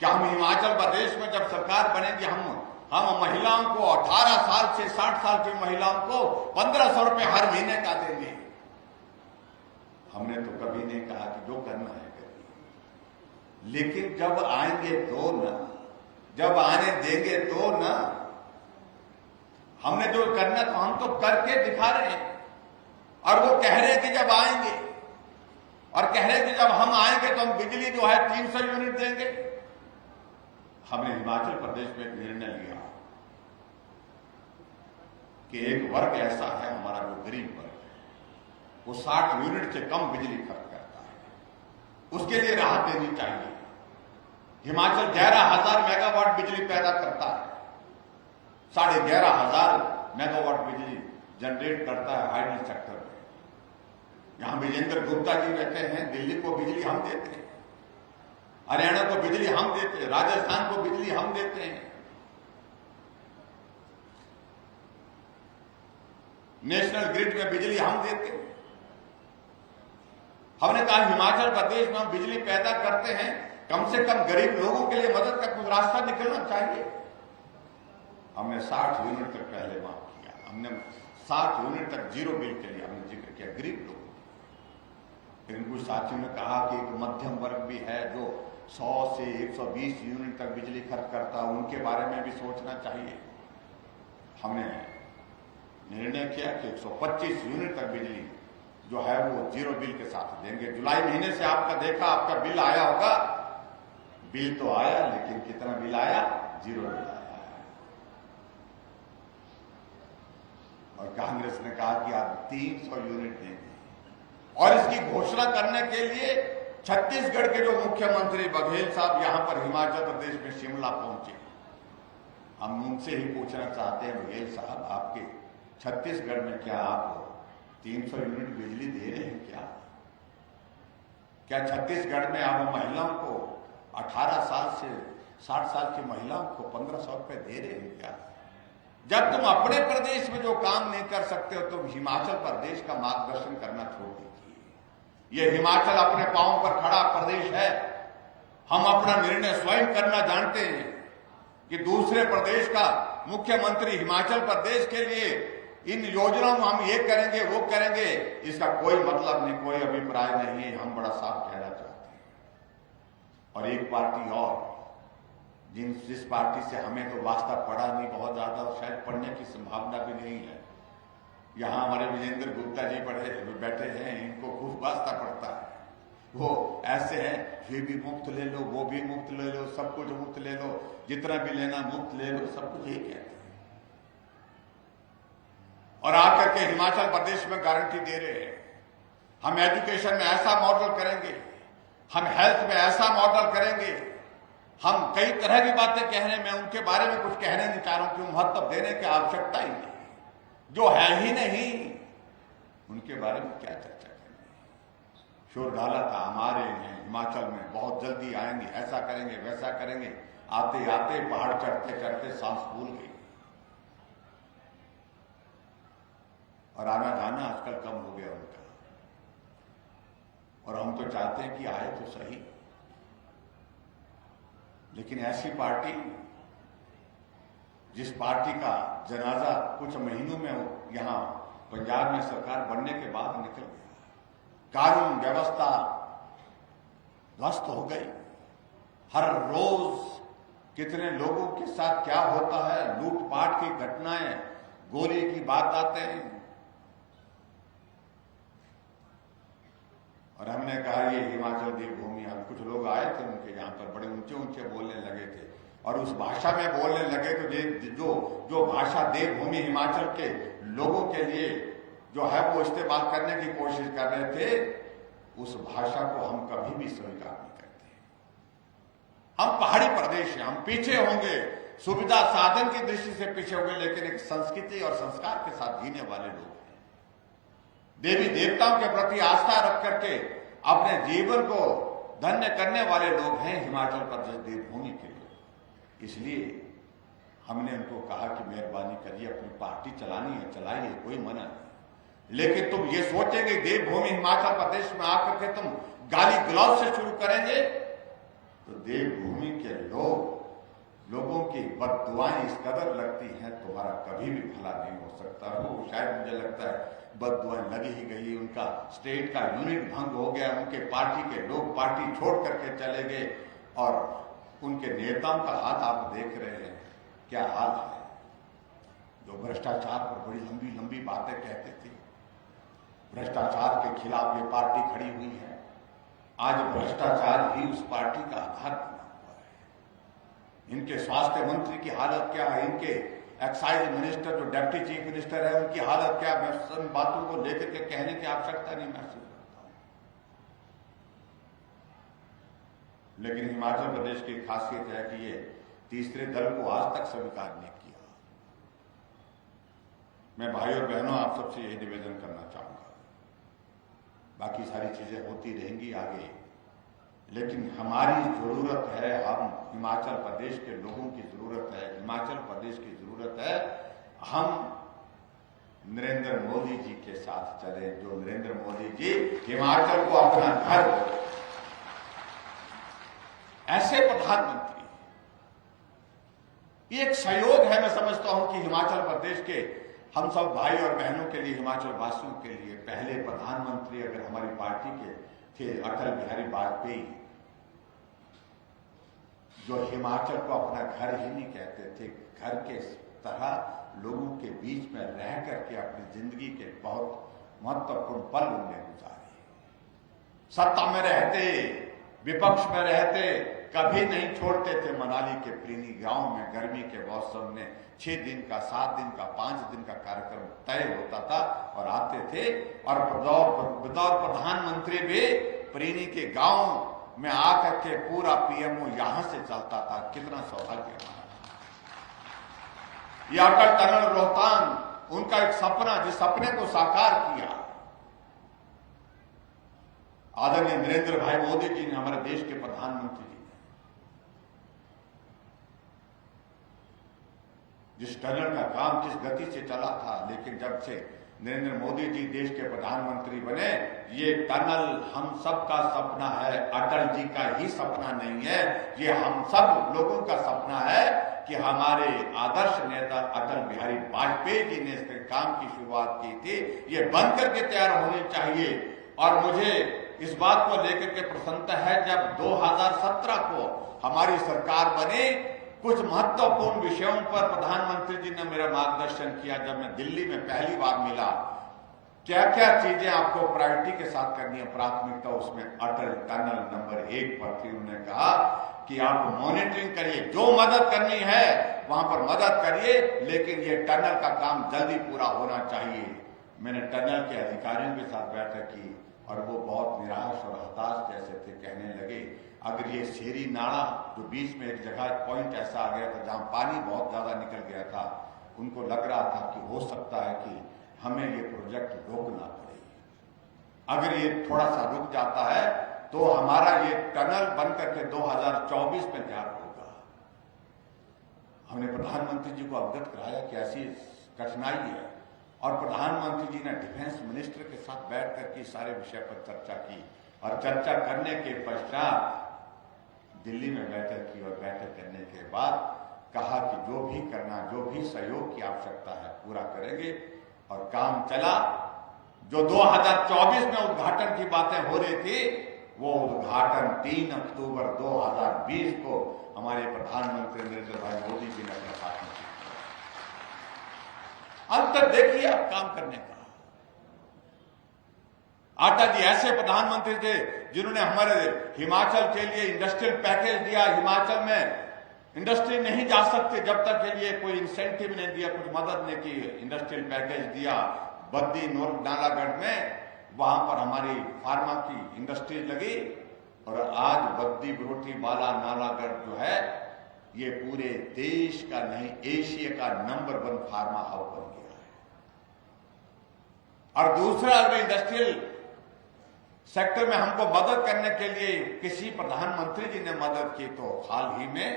कि हम हिमाचल प्रदेश में जब सरकार बनेगी हम महिलाओं को 18 साल से 60 साल की महिलाओं को 1500 रुपए हर महीने का देंगे। हमने तो कभी नहीं कहा कि जो करना है करिए, लेकिन जब आएंगे तो ना, जब आने देंगे तो ना। हमने जो करना तो हम तो करके दिखा रहे हैं। और वो कह रहे हैं कि जब आएंगे, और कह रहे हैं कि जब हम आएंगे तो हम बिजली जो है 300 यूनिट देंगे। हमने हिमाचल प्रदेश में एक निर्णय लिया कि एक वर्ग ऐसा है हमारा जो गरीब वर्ग है, वो 60 यूनिट से कम बिजली खर्च करता है, उसके लिए राहत देनी चाहिए। हिमाचल 11,000 मेगावाट बिजली पैदा करता है, 11,500 मेगावाट बिजली जनरेट करता है हाइडल सेक्टर में। यहां विजेंद्र गुप्ता जी रहते हैं, दिल्ली को बिजली हम देते हैं, हरियाणा को बिजली हम देते हैं, राजस्थान को बिजली हम देते हैं। नेशनल ग्रिड में बिजली हम देते हैं। हमने कहा हिमाचल प्रदेश में हम बिजली पैदा करते हैं, कम से कम गरीब लोगों के लिए मदद का कुछ रास्ता निकलना चाहिए। हमने 60 यूनिट तक पहले माफ किया, हमने 60 यूनिट तक जीरो बिल के लिए हमने जिक्र किया गरीब लोगों। लेकिन कुछ साथियों ने कहा कि एक मध्यम वर्ग भी है जो 100 से 120 यूनिट तक बिजली खर्च करता है, उनके बारे में भी सोचना चाहिए। हमने निर्णय किया कि 125 यूनिट तक बिजली जो है वो जीरो बिल के साथ देंगे। जुलाई महीने से आपका देखा, आपका बिल आया होगा, बिल तो आया, लेकिन कितना बिल आया? जीरो बिल आया। और कांग्रेस ने कहा कि आप 300 यूनिट देंगे, और इसकी घोषणा करने के लिए छत्तीसगढ़ के जो मुख्यमंत्री बघेल साहब यहाँ पर हिमाचल प्रदेश में शिमला पहुंचे, हम उनसे ही पूछना चाहते हैं, बघेल साहब आपके छत्तीसगढ़ में क्या आप 300 यूनिट बिजली दे रहे हैं क्या? क्या छत्तीसगढ़ में आप महिलाओं को 18 साल से 60 साल की महिलाओं को 1500 रुपए दे रहे हैं क्या? जब तुम अपने प्रदेश में जो काम नहीं कर सकते हो तो हिमाचल प्रदेश का मार्गदर्शन करना छोड़ दीजिए। यह हिमाचल अपने पांवों पर खड़ा प्रदेश है। हम अपना निर्णय स्वयं करना जानते हैं कि दूसरे प्रदेश का मुख्यमंत्री हिमाचल प्रदेश के लिए इन योजनाओं में हम ये करेंगे वो करेंगे, इसका कोई मतलब नहीं, कोई अभिप्राय नहीं है। हम बड़ा साफ कहना चाहते हैं। और एक पार्टी और जिस पार्टी से हमें तो वास्ता पड़ा नहीं बहुत ज्यादा और शायद पढ़ने की संभावना भी नहीं है, यहाँ हमारे विजेंद्र गुप्ता जी बैठे हैं, इनको खूब वास्ता पड़ता है। वो ऐसे हैं, ये भी मुफ्त ले लो, वो भी मुफ्त ले लो, सब कुछ मुफ्त ले लो, जितना भी लेना मुफ्त ले लो, सब कुछ यही कहते हैं। और आकर के हिमाचल प्रदेश में गारंटी दे रहे हैं, हम एजुकेशन में ऐसा मॉडल करेंगे, हम हेल्थ में ऐसा मॉडल करेंगे, हम कई तरह की बातें कह रहे हैं। मैं उनके बारे में कुछ कहने नहीं चाह रहा हूं, क्यों महत्व देने की आवश्यकता ही नहीं, जो है ही नहीं उनके बारे में क्या चर्चा करेंगे। शोर डाला था हमारे हिमाचल में बहुत जल्दी आएंगे, ऐसा करेंगे वैसा करेंगे, आते आते पहाड़ चढ़ते चढ़ते सांस फूल गई और आना जाना आजकल कम हो गया उनका। और हम तो चाहते हैं कि आए तो सही, लेकिन ऐसी पार्टी जिस पार्टी का जनाजा कुछ महीनों में यहां पंजाब में सरकार बनने के बाद निकल गया, कानून व्यवस्था ध्वस्त हो गई, हर रोज कितने लोगों के साथ क्या होता है, लूटपाट की घटनाएं, गोली की बात आते हैं। और हमने कहा ये हिमाचल देवभूमि, हम कुछ लोग आए थे उनके यहाँ पर, बड़े ऊंचे ऊंचे बोलने लगे थे और उस भाषा में बोलने लगे तो जो भाषा देवभूमि हिमाचल के लोगों के लिए जो है वो इस्तेमाल करने की कोशिश कर रहे थे, उस भाषा को हम कभी भी स्वीकार नहीं करते। हम पहाड़ी प्रदेश हैं, हम पीछे होंगे, सुविधा साधन की दृष्टि से पीछे होंगे, लेकिन एक संस्कृति और संस्कार के साथ जीने वाले लोग, देवी देवताओं के प्रति आस्था रख करके अपने जीवन को धन्य करने वाले लोग हैं हिमाचल प्रदेश देवभूमि के लोग। इसलिए हमने उनको कहा कि मेहरबानी करिए, अपनी पार्टी चलानी है चलाइए, कोई मना नहीं, लेकिन तुम ये सोचेंगे देवभूमि हिमाचल प्रदेश में आकर के तुम गाली गलौज से शुरू करेंगे तो देवभूमि के लोगों की बददुआएं इस कदर लगती हैं, तुम्हारा कभी भी भला नहीं हो सकता। वो शायद मुझे लगता है बददुआएं लगी ही गई, उनका स्टेट का यूनिट भंग हो गया, उनके पार्टी के लोग पार्टी छोड़ करके चले गए और उनके नेताओं का हाल आप देख रहे हैं क्या हाल है। जो भ्रष्टाचार पर बड़ी लंबी लंबी बातें कहते थे, भ्रष्टाचार के खिलाफ ये पार्टी खड़ी हुई है, आज भ्रष्टाचार ही उस पार्टी का आधार बना हुआ है। इनके स्वास्थ्य मंत्री की हालत क्या है, इनके एक्साइज मिनिस्टर जो डिप्टी चीफ मिनिस्टर है उनकी हालत क्या, मैं उन बातों को लेकर के कहने की आवश्यकता नहीं महसूस करता हूं। लेकिन हिमाचल प्रदेश की खासियत है कि ये तीसरे दल को आज तक स्वीकार नहीं किया। मैं भाई और बहनों आप सबसे यही निवेदन करना चाहूंगा, बाकी सारी चीजें होती रहेंगी आगे, लेकिन हमारी जरूरत है, हम हिमाचल प्रदेश के लोगों की जरूरत है, हिमाचल प्रदेश की जरूरत है, हम नरेंद्र मोदी जी के साथ चले, जो नरेंद्र मोदी जी हिमाचल को अपना घर, ऐसे प्रधानमंत्री, ये एक सहयोग है। मैं समझता हूं कि हिमाचल प्रदेश के हम सब भाई और बहनों के लिए, हिमाचल वासियों के लिए पहले प्रधानमंत्री अगर हमारी पार्टी के थे अटल बिहारी वाजपेयी, जो हिमाचल को अपना घर ही नहीं कहते थे, घर के तरह लोगों के बीच में रह करके अपनी जिंदगी के बहुत महत्वपूर्ण पल उन्हें गुजारे। सत्ता में रहते, विपक्ष में रहते, कभी नहीं छोड़ते थे मनाली के प्लीनी गांव में गर्मी के मौसम में 6 दिन का, 7 दिन का, 5 दिन का कार्यक्रम तय होता था और आते थे और बतौर प्रधानमंत्री भी प्रेनी के गांव में आकर के पूरा पीएमओ यहां से चलता था। कितना सौभाग्य हमारा। ये अटल टनल रोहतांग उनका एक सपना, जिस सपने को साकार किया आदरणीय नरेंद्र भाई मोदी जी ने, हमारे देश के प्रधानमंत्री जी ने। जिस टनल का काम जिस गति से चला था, लेकिन जब से नरेंद्र मोदी जी देश के प्रधानमंत्री बने, ये टनल हम सब का सपना है, अटल जी का ही सपना नहीं है। ये हम सब लोगों का सपना है कि हमारे आदर्श नेता अटल बिहारी वाजपेयी जी ने इस काम की शुरुआत की थी, ये बनकर के तैयार होनी चाहिए। और मुझे इस बात को लेकर के प्रसन्नता है, जब 2017 को हमारी सरकार बनी, कुछ महत्वपूर्ण विषयों पर प्रधानमंत्री जी ने मेरा मार्गदर्शन किया। जब मैं दिल्ली में पहली बार मिला, क्या क्या चीजें आपको प्रायोरिटी के साथ करनी है, प्राथमिकता उसमें अटल टनल नंबर 1 पर थी। उन्होंने कहा कि आप मॉनिटरिंग करिए, जो मदद करनी है वहां पर मदद करिए, लेकिन ये टनल का काम जल्दी पूरा होना चाहिए। मैंने टनल के अधिकारियों के साथ बैठक की और वो बहुत निराश और हताश जैसे थे। कहने लगे, अगर ये शेरी नाला जो बीच में एक जगह पॉइंट ऐसा आ गया था जहां पानी बहुत ज्यादा निकल गया था, उनको लग रहा था कि हो सकता है कि हमें ये प्रोजेक्ट रोकना पड़े। अगर ये थोड़ा सा रुक जाता है तो हमारा ये टनल बनकर के 2024 में तैयार होगा। हमने प्रधानमंत्री जी को अवगत कराया कि ऐसी कठिनाई है, और प्रधानमंत्री जी ने डिफेंस मिनिस्टर के साथ बैठ करके सारे विषय पर चर्चा की, और चर्चा करने के पश्चात दिल्ली में बैठक की, और बैठक करने के बाद कहा कि जो भी करना, जो भी सहयोग की आवश्यकता है पूरा करेंगे। और काम चला। जो 2024 में उद्घाटन की बातें हो रही थी, वो उद्घाटन 3 अक्टूबर 2020 को हमारे प्रधानमंत्री नरेंद्र भाई मोदी जी ने अपने साथ में किया। अंतर देखिए आप काम करने का। अटल जी ऐसे प्रधानमंत्री थे जिन्होंने हमारे हिमाचल के लिए इंडस्ट्रियल पैकेज दिया। हिमाचल में इंडस्ट्री नहीं जा सकते जब तक के लिए कोई इंसेंटिव नहीं दिया, कुछ मदद नहीं की। इंडस्ट्रियल पैकेज दिया बद्दी नालागढ़ में, वहां पर हमारी फार्मा की इंडस्ट्री लगी, और आज बद्दी बरोटी वाला नालागढ़ जो है ये पूरे देश का नहीं, एशिया का नंबर 1 फार्मा हब बन गया है। और दूसरा, अगर इंडस्ट्रियल सेक्टर में हमको मदद करने के लिए किसी प्रधानमंत्री जी ने मदद की, तो हाल ही में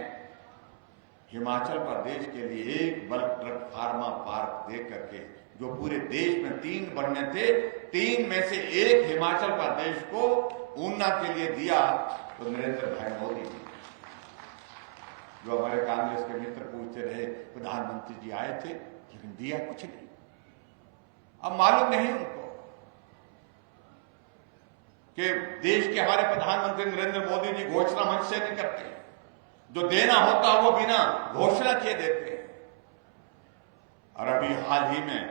हिमाचल प्रदेश के लिए एक बल्क ड्रग फार्मा पार्क दे करके, जो पूरे देश में 3 बनने थे, 3 में से 1 हिमाचल प्रदेश को ऊना के लिए दिया, तो नरेंद्र भाई मोदी जी, जो हमारे कांग्रेस के मित्र पूछते रहे, प्रधानमंत्री जी आए थे लेकिन दिया कुछ नहीं। अब मालूम नहीं उनको कि देश के हमारे प्रधानमंत्री नरेंद्र मोदी जी घोषणा मंच से नहीं करते, जो देना होता है वो बिना घोषणा किए देते हैं। और अभी हाल ही में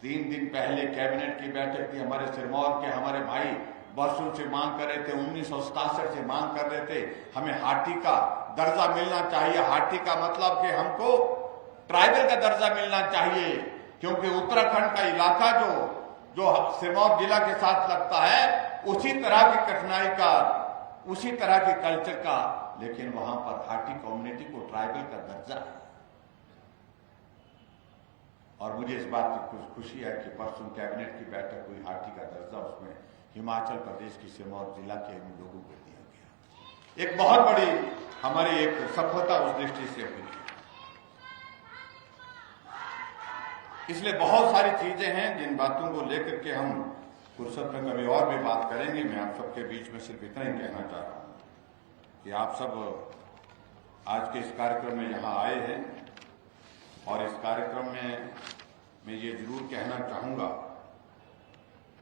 3 दिन पहले कैबिनेट की बैठक थी, हमारे सिरमौर के हमारे भाई वर्षों से मांग कर रहे थे, 1967 से मांग कर रहे थे, हमें हाटी का दर्जा मिलना चाहिए। हाटी का मतलब कि हमको ट्राइबल का दर्जा मिलना चाहिए, क्योंकि उत्तराखंड का इलाका जो सिरमौर जिला के साथ लगता है, उसी तरह की कठिनाई का, उसी तरह के कल्चर का, लेकिन वहां पर हाटी कम्युनिटी को ट्राइबल का दर्जा है। और मुझे इस बात की कुछ खुशी है कि परसों कैबिनेट की बैठक हुई, हाटी का दर्जा उसमें हिमाचल प्रदेश की सिरमौर जिला के लोगों को दिया गया। एक बहुत बड़ी हमारी एक सफलता उस दृष्टि से हुई। इसलिए बहुत सारी चीजें हैं जिन बातों को लेकर के हम फुर्सत में कभी और भी बात करेंगे। मैं आप सबके बीच में सिर्फ इतना ही कहना चाह रहा हूं कि आप सब आज के इस कार्यक्रम में यहाँ आए हैं, और इस कार्यक्रम में मैं ये जरूर कहना चाहूंगा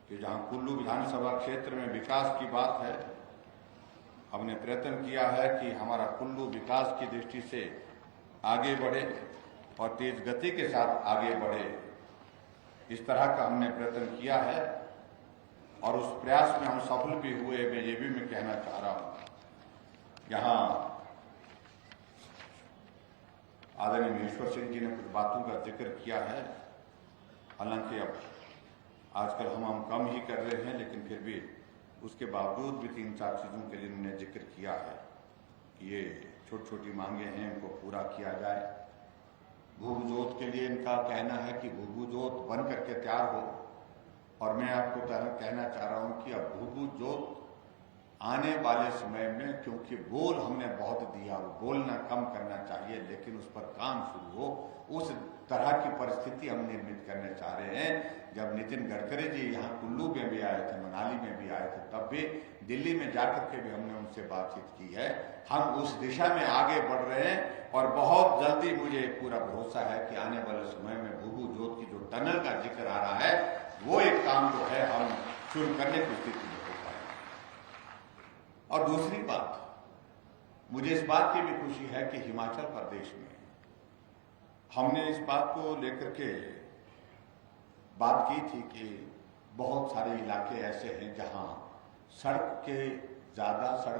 कि जहाँ कुल्लू विधानसभा क्षेत्र में विकास की बात है, हमने प्रयत्न किया है कि हमारा कुल्लू विकास की दृष्टि से आगे बढ़े और तेज गति के साथ आगे बढ़े। इस तरह का हमने प्रयत्न किया है, और उस प्रयास में हम सफल भी हुए। मैं ये भी मैं कहना चाह रहा हूँ, यहाँ आदरणीय महेश्वर सिंह जी ने कुछ बातों का जिक्र किया है। हालांकि अब आजकल हम कम ही कर रहे हैं, लेकिन फिर भी उसके बावजूद भी 3-4 चीज़ों के लिए उन्होंने जिक्र किया है कि ये छोटी छोटी मांगे हैं, इनको पूरा किया जाए। भूगु जोत के लिए इनका कहना है कि भूगु जोत बन करके तैयार हो, और मैं आपको कहना चाह रहा हूँ कि अब भूगु जोत आने वाले समय में, क्योंकि बोल हमने बहुत दिया, वो बोलना कम करना चाहिए, लेकिन उस पर काम शुरू हो, उस तरह की परिस्थिति हम निर्मित करने चाह रहे हैं। जब नितिन गडकरी जी यहाँ कुल्लू में भी आए थे, मनाली में भी आए थे, तब भी दिल्ली में जाकर के भी हमने उनसे बातचीत की है। हम उस दिशा में आगे बढ़ रहे हैं और बहुत जल्दी मुझे पूरा भरोसा है कि आने वाले समय में भूगु जोत की जो टनल का जिक्र आ रहा है, वो एक काम जो है हम शुरू करने की स्थिति में हो पाएंगे। और दूसरी बात, मुझे इस बात की भी खुशी है कि हिमाचल प्रदेश में हमने इस बात को लेकर के बात की थी कि बहुत सारे इलाके ऐसे हैं जहां सड़क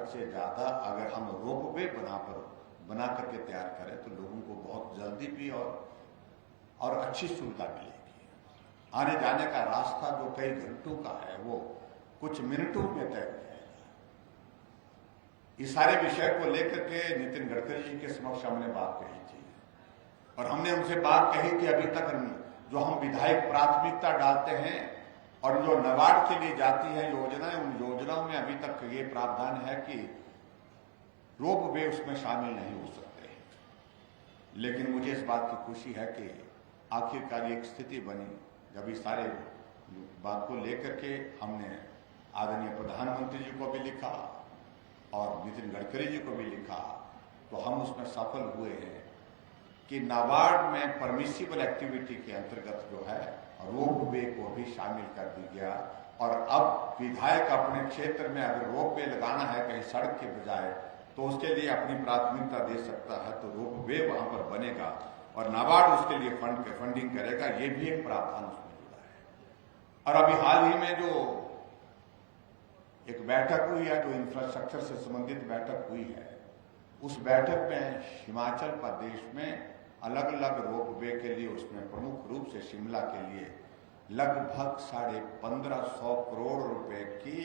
से ज्यादा अगर हम रोपवे बना करके तैयार करें तो लोगों को बहुत जल्दी भी और अच्छी सुविधा मिलेगी। आने जाने का रास्ता जो कई घंटों का है वो कुछ मिनटों में तय हो जाएगा। इस सारे विषय को लेकर के नितिन गडकरी जी के समक्ष हमने बात कही थी, और हमने उनसे बात कही कि अभी तक जो हम विधायक प्राथमिकता डालते हैं और जो नाबार्ड के लिए जाती है योजनाएं, उन योजनाओं में अभी तक ये प्रावधान है कि रोपवे उसमें शामिल नहीं हो सकते। लेकिन मुझे इस बात की खुशी है कि आखिरकार एक स्थिति बनी जब इस सारे बात को लेकर के हमने आदरणीय प्रधानमंत्री जी को भी लिखा और नितिन गडकरी जी को भी लिखा, तो हम उसमें सफल हुए हैं कि नाबार्ड में परमिसिबल एक्टिविटी के अंतर्गत जो है रोपवे को भी शामिल कर दी गया। और अब विधायक अपने क्षेत्र में अगर रोपवे लगाना है कहीं सड़क के बजाय, तो उसके लिए अपनी प्राथमिकता दे सकता है, तो रोपवे वहां पर बनेगा और नाबार्ड उसके लिए फंडिंग करेगा। ये भी एक प्रावधान उसमें जुड़ा है। और अभी हाल ही में जो एक बैठक हुई है, जो इंफ्रास्ट्रक्चर से संबंधित बैठक हुई है, उस बैठक में हिमाचल प्रदेश में अलग अलग रोपवे के लिए उसमें प्रमुख रूप से शिमला के लिए लगभग 1550 करोड़ रुपए की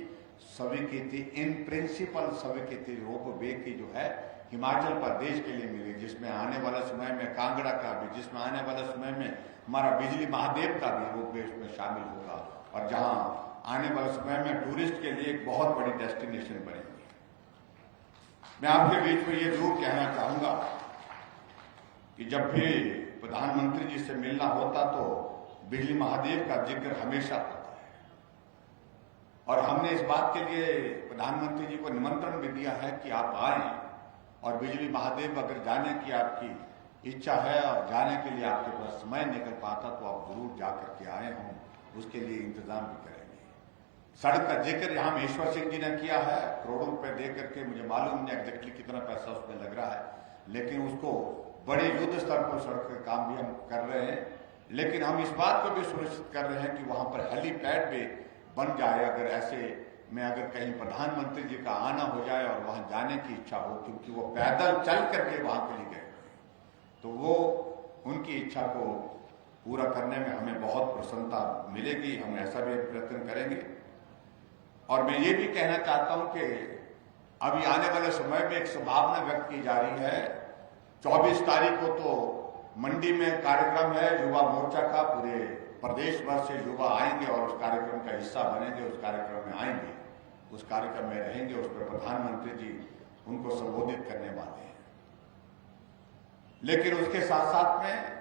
स्वीकृति, इन प्रिंसिपल स्वीकृति रोपवे की जो है हिमाचल प्रदेश के लिए मिली, जिसमें आने वाले समय में कांगड़ा का भी, जिसमें आने वाले समय में हमारा बिजली महादेव का भी रोपवे इसमें शामिल होगा, और जहां आने वाले समय में टूरिस्ट के लिए एक बहुत बड़ी डेस्टिनेशन बनेगी। मैं आपके बीच में ये जरूर कहना चाहूंगा कि जब भी प्रधानमंत्री जी से मिलना होता तो बिजली महादेव का जिक्र हमेशा होता है, और हमने इस बात के लिए प्रधानमंत्री जी को निमंत्रण भी दिया है कि आप आएं, और बिजली महादेव अगर जाने की आपकी इच्छा है और जाने के लिए आपके पास समय निकल पाता तो आप जरूर जाकर के आए, हम उसके लिए इंतजाम भी करेंगे। सड़क का जिक्र यहाँ महेश्वर सिंह जी ने किया है, करोड़ों रुपए दे करके, मुझे मालूम नहीं एग्जैक्टली कितना पैसा उसमें लग रहा है, लेकिन उसको बड़े युद्ध स्तर पर सड़क का काम भी हम कर रहे हैं। लेकिन हम इस बात को भी सुनिश्चित कर रहे हैं कि वहां पर हेलीपैड भी बन जाए, अगर ऐसे में अगर कहीं प्रधानमंत्री जी का आना हो जाए और वहां जाने की इच्छा हो, क्योंकि वो पैदल चल करके वहां के लिए गए, तो वो उनकी इच्छा को पूरा करने में हमें बहुत प्रसन्नता मिलेगी। हम ऐसा भी प्रयत्न करेंगे। और मैं ये भी कहना चाहता हूं कि अभी आने वाले समय में एक संभावना व्यक्त की जा रही है। 24 तारीख को तो मंडी में कार्यक्रम है युवा मोर्चा का, पूरे प्रदेश भर से युवा आएंगे और उस कार्यक्रम का हिस्सा बनेंगे, उस कार्यक्रम में आएंगे, उस कार्यक्रम में रहेंगे, उस पर प्रधानमंत्री जी उनको संबोधित करने वाले हैं। लेकिन उसके साथ साथ में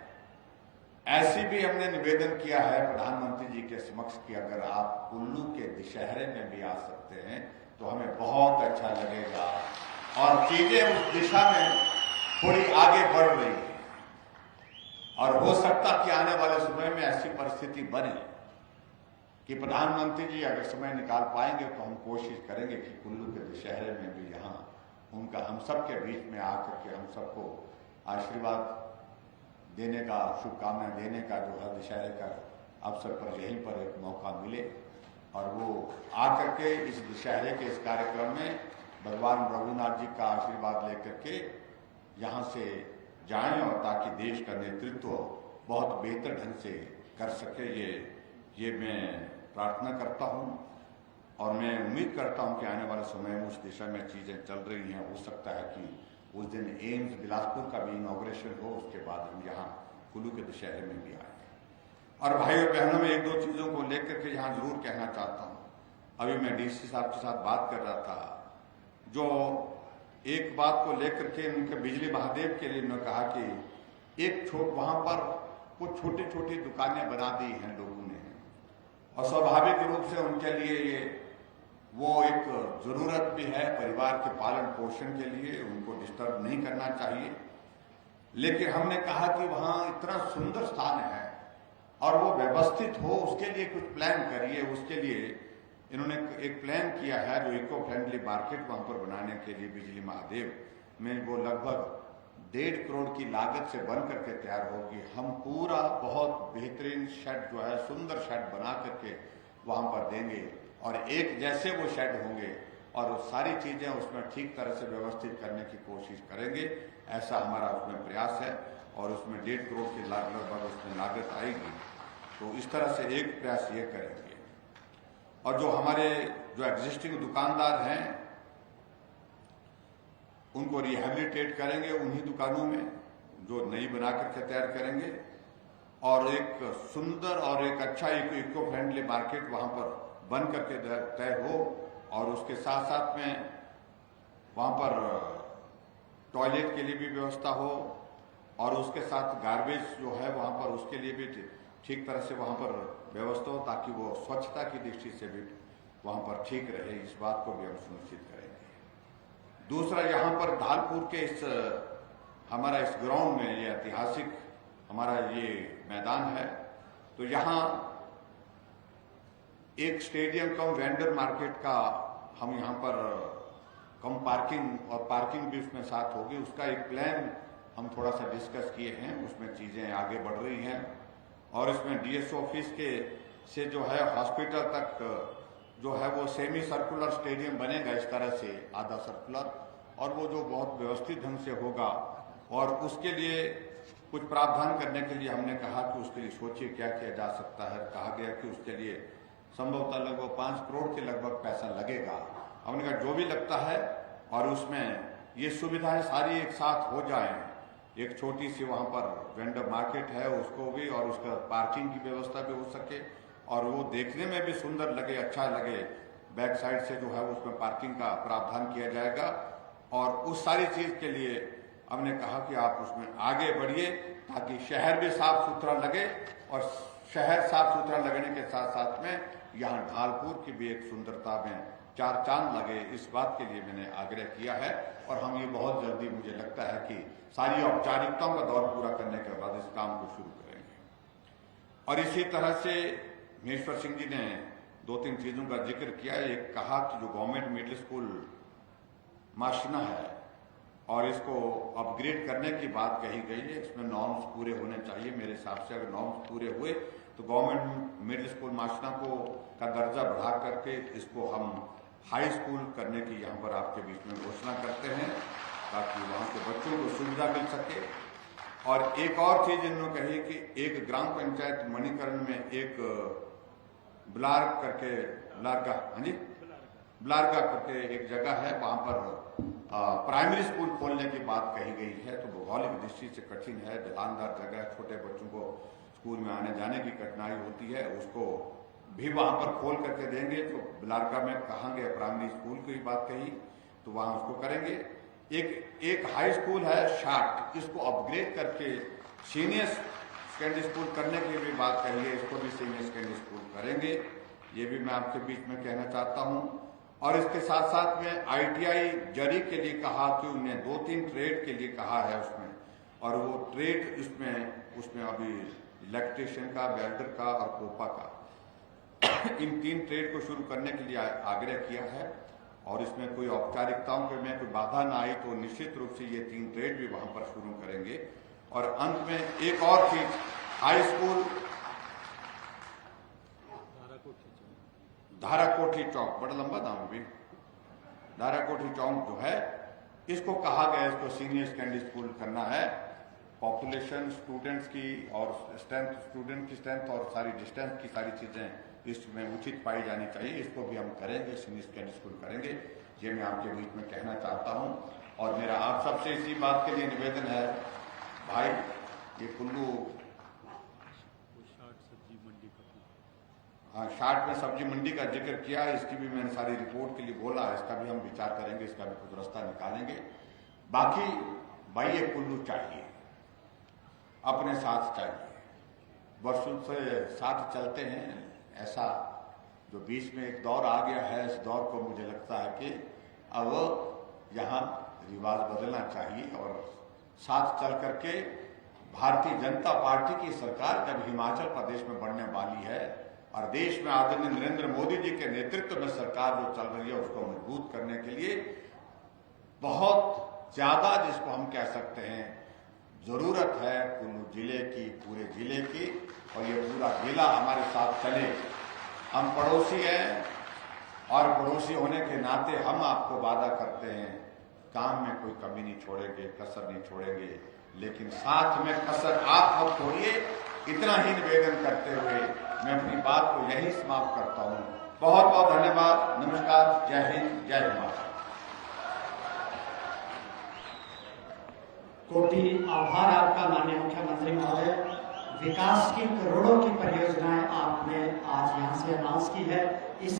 ऐसी भी हमने निवेदन किया है प्रधानमंत्री जी के समक्ष कि अगर आप कुल्लू के दशहरे में भी आ सकते हैं तो हमें बहुत अच्छा लगेगा, और चीजें उस दिशा में थोड़ी आगे बढ़ रही है, और हो सकता कि आने वाले समय में ऐसी परिस्थिति बने कि प्रधानमंत्री जी अगर समय निकाल पाएंगे तो हम कोशिश करेंगे कि कुल्लू के दशहरे में भी यहाँ उनका हम सब के बीच में आकर के हम सबको आशीर्वाद देने का, शुभकामनाएं देने का जो है दशहरे का अवसर पर यहीं पर एक मौका मिले, और वो आकर के इस दशहरे के इस कार्यक्रम में भगवान रघुनाथ जी का आशीर्वाद लेकर के यहाँ से जाएं, और ताकि देश का नेतृत्व बहुत बेहतर ढंग से कर सके, ये मैं प्रार्थना करता हूँ। और मैं उम्मीद करता हूं कि आने वाले समय में उस दिशा में चीजें चल रही हैं। हो सकता है कि उस दिन एम्स बिलासपुर का भी इनॉग्रेशन हो, उसके बाद हम यहाँ कुल्लू के दशहरे में भी आए। और भाई और बहनों में एक दो चीजों को लेकर के यहाँ जरूर कहना चाहता हूँ। अभी मैं डीसी साहब के साथ बात कर रहा था, जो एक बात को लेकर के उनके बिजली महादेव के लिए उन्होंने कहा कि एक वहां पर कुछ छोटी छोटी दुकानें बना दी हैं लोगों ने, और स्वाभाविक रूप से उनके लिए ये वो एक जरूरत भी है परिवार के पालन पोषण के लिए, उनको डिस्टर्ब नहीं करना चाहिए। लेकिन हमने कहा कि वहां इतना सुंदर स्थान है और वो व्यवस्थित हो, उसके लिए कुछ प्लान करिए। उसके लिए इन्होंने एक प्लान किया है जो इको फ्रेंडली मार्केट वहां पर बनाने के लिए बिजली महादेव में वो लगभग 1.5 करोड़ की लागत से बन करके तैयार होगी। हम पूरा बहुत बेहतरीन शेड जो है, सुंदर शेड बना करके वहां पर देंगे और एक जैसे वो शेड होंगे और सारी चीजें उसमें ठीक तरह से व्यवस्थित करने की कोशिश करेंगे। ऐसा हमारा उसमें प्रयास है और उसमें 1.5 करोड़ की लगभग उसमें लागत आएगी। तो इस तरह से एक प्रयास ये करेंगे। और जो हमारे जो एग्जिस्टिंग दुकानदार हैं उनको रिहेबिलिटेट करेंगे उन्हीं दुकानों में जो नई बना करके तैयार करेंगे, और एक सुंदर और एक अच्छा इको फ्रेंडली मार्केट वहां पर बन करके तय हो। और उसके साथ साथ में वहां पर टॉयलेट के लिए भी व्यवस्था हो और उसके साथ गार्बेज जो है वहां पर उसके लिए भी ठीक तरह से वहां पर व्यवस्था हो, ताकि वो स्वच्छता की दृष्टि से भी वहां पर ठीक रहे। इस बात को भी हम सुनिश्चित करेंगे। दूसरा, यहाँ पर ढालपुर के इस हमारा इस ग्राउंड में ये ऐतिहासिक हमारा ये मैदान है, तो यहाँ एक स्टेडियम कम वेंडर मार्केट का हम यहाँ पर कम पार्किंग और पार्किंग भी उसमें साथ होगी, उसका एक प्लान हम थोड़ा सा डिस्कस किए हैं। उसमें चीजें आगे बढ़ रही हैं और इसमें डीएस ऑफिस के से जो है हॉस्पिटल तक जो है वो सेमी सर्कुलर स्टेडियम बनेगा, इस तरह से आधा सर्कुलर, और वो जो बहुत व्यवस्थित ढंग से होगा। और उसके लिए कुछ प्रावधान करने के लिए हमने कहा कि उसके लिए सोचिए क्या किया जा सकता है। कहा गया कि उसके लिए संभवतः लगभग 5 करोड़ के लगभग पैसा लगेगा। हमने कहा जो भी लगता है और उसमें ये सुविधाएं सारी एक साथ हो जाएं, एक छोटी सी वहां पर वेंडर मार्केट है उसको भी, और उसका पार्किंग की व्यवस्था भी हो सके और वो देखने में भी सुंदर लगे, अच्छा लगे। बैक साइड से जो है उसमें पार्किंग का प्रावधान किया जाएगा। और उस सारी चीज के लिए हमने कहा कि आप उसमें आगे बढ़िए ताकि शहर भी साफ सुथरा लगे, और शहर साफ सुथरा लगने के साथ साथ में यहाँ ढालपुर की भी एक सुंदरता में 4 चांद लगे। इस बात के लिए मैंने आग्रह किया है और हम ये बहुत जल्दी, मुझे लगता है कि सारी औपचारिकताओं का दौर पूरा करने के बाद इस काम को शुरू करेंगे। और इसी तरह से महेश्वर सिंह जी ने 2-3 चीजों का जिक्र किया। एक कहा कि जो गवर्नमेंट मिडिल स्कूल माशना है और इसको अपग्रेड करने की बात कही गई है, इसमें नॉर्म्स पूरे होने चाहिए। मेरे हिसाब से अगर नॉर्म्स पूरे हुए तो गवर्नमेंट मिडिल स्कूल माशना को का दर्जा बढ़ा करके इसको हम हाई स्कूल करने की यहाँ पर आपके बीच में घोषणा करते हैं, ताकि वहाँ के बच्चों को सुविधा मिल सके। और एक और चीज इन्होंने कही कि एक ग्राम पंचायत मणिकरण में एक ब्लारका करके एक जगह है, वहां पर प्राइमरी स्कूल खोलने की बात कही गई है। तो भौगोलिक दृष्टि से कठिन है, ढलानदार जगह, छोटे बच्चों को स्कूल में आने जाने की कठिनाई होती है, उसको भी वहां पर खोल करके देंगे। तो ब्लारका में कहांगे प्राइमरी स्कूल की बात कही, तो वहां उसको करेंगे। एक हाई स्कूल है शाट, इसको अपग्रेड करके सीनियर सेकेंडरी स्कूल करने की भी बात कही है, इसको भी सीनियर सेकेंडरी स्कूल करेंगे। ये भी मैं आपके बीच में कहना चाहता हूं। और इसके साथ साथ में आईटीआई जरी के लिए कहा कि उन्हें 2-3 ट्रेड के लिए कहा है उसमें, और वो ट्रेड उसमें अभी इलेक्ट्रिशियन का, वेल्डर का और कोपा का इन 3 ट्रेड को शुरू करने के लिए आग्रह किया है। और इसमें कोई औपचारिकताओं के में कोई बाधा ना आई तो निश्चित रूप से ये 3 ट्रेड भी वहां पर शुरू करेंगे। और अंत में एक और चीज, हाई स्कूल धाराकोठी चौक, बड़ा लंबा नाम है, धाराकोठी चौक जो है इसको कहा गया इसको सीनियर सेकेंडरी स्कूल करना है। पॉपुलेशन, स्टूडेंट्स की और स्ट्रेंथ, स्टूडेंट की स्ट्रेंथ और सारी डिस्टेंस की सारी चीजें लिस्ट में उचित पाई जानी चाहिए, इसको भी हम करेंगे, सुनिश्चित स्कूल करेंगे। ये मैं आपके बीच में कहना चाहता हूँ। और मेरा आप सबसे इसी बात के लिए निवेदन है, भाई ये कुल्लू 60 में सब्जी मंडी का जिक्र किया, इसकी भी मैंने सारी रिपोर्ट के लिए बोला, इसका भी हम विचार करेंगे, इसका भी कुछ रास्ता निकालेंगे। बाकी भाई ये कुल्लू चाहिए, अपने साथ चाहिए, वर्षों से साथ चलते हैं। ऐसा जो बीच में एक दौर आ गया है, इस दौर को मुझे लगता है कि अब यहाँ रिवाज बदलना चाहिए और साथ चल करके भारतीय जनता पार्टी की सरकार जब हिमाचल प्रदेश में बढ़ने वाली है और देश में आदरणीय नरेंद्र मोदी जी के नेतृत्व में सरकार जो चल रही है उसको मजबूत करने के लिए बहुत ज्यादा, जिसको हम कह सकते हैं, जरूरत है कुल्लू जिले की, पूरे जिले की, और ये पूरा जिला हमारे साथ चले। हम पड़ोसी हैं और पड़ोसी होने के नाते हम आपको वादा करते हैं काम में कोई कमी नहीं छोड़ेंगे, कसर नहीं छोड़ेंगे, लेकिन साथ में कसर आप मत छोड़िए। इतना ही निवेदन करते हुए मैं अपनी बात को यही समाप्त करता हूँ। बहुत बहुत धन्यवाद, नमस्कार, जय हिंद, जय हिमाचल। कोटि आभार आपका माननीय मुख्यमंत्री महोदय। विकास की करोड़ों की परियोजनाएं आपने आज यहाँ से अनाउंस की है। इस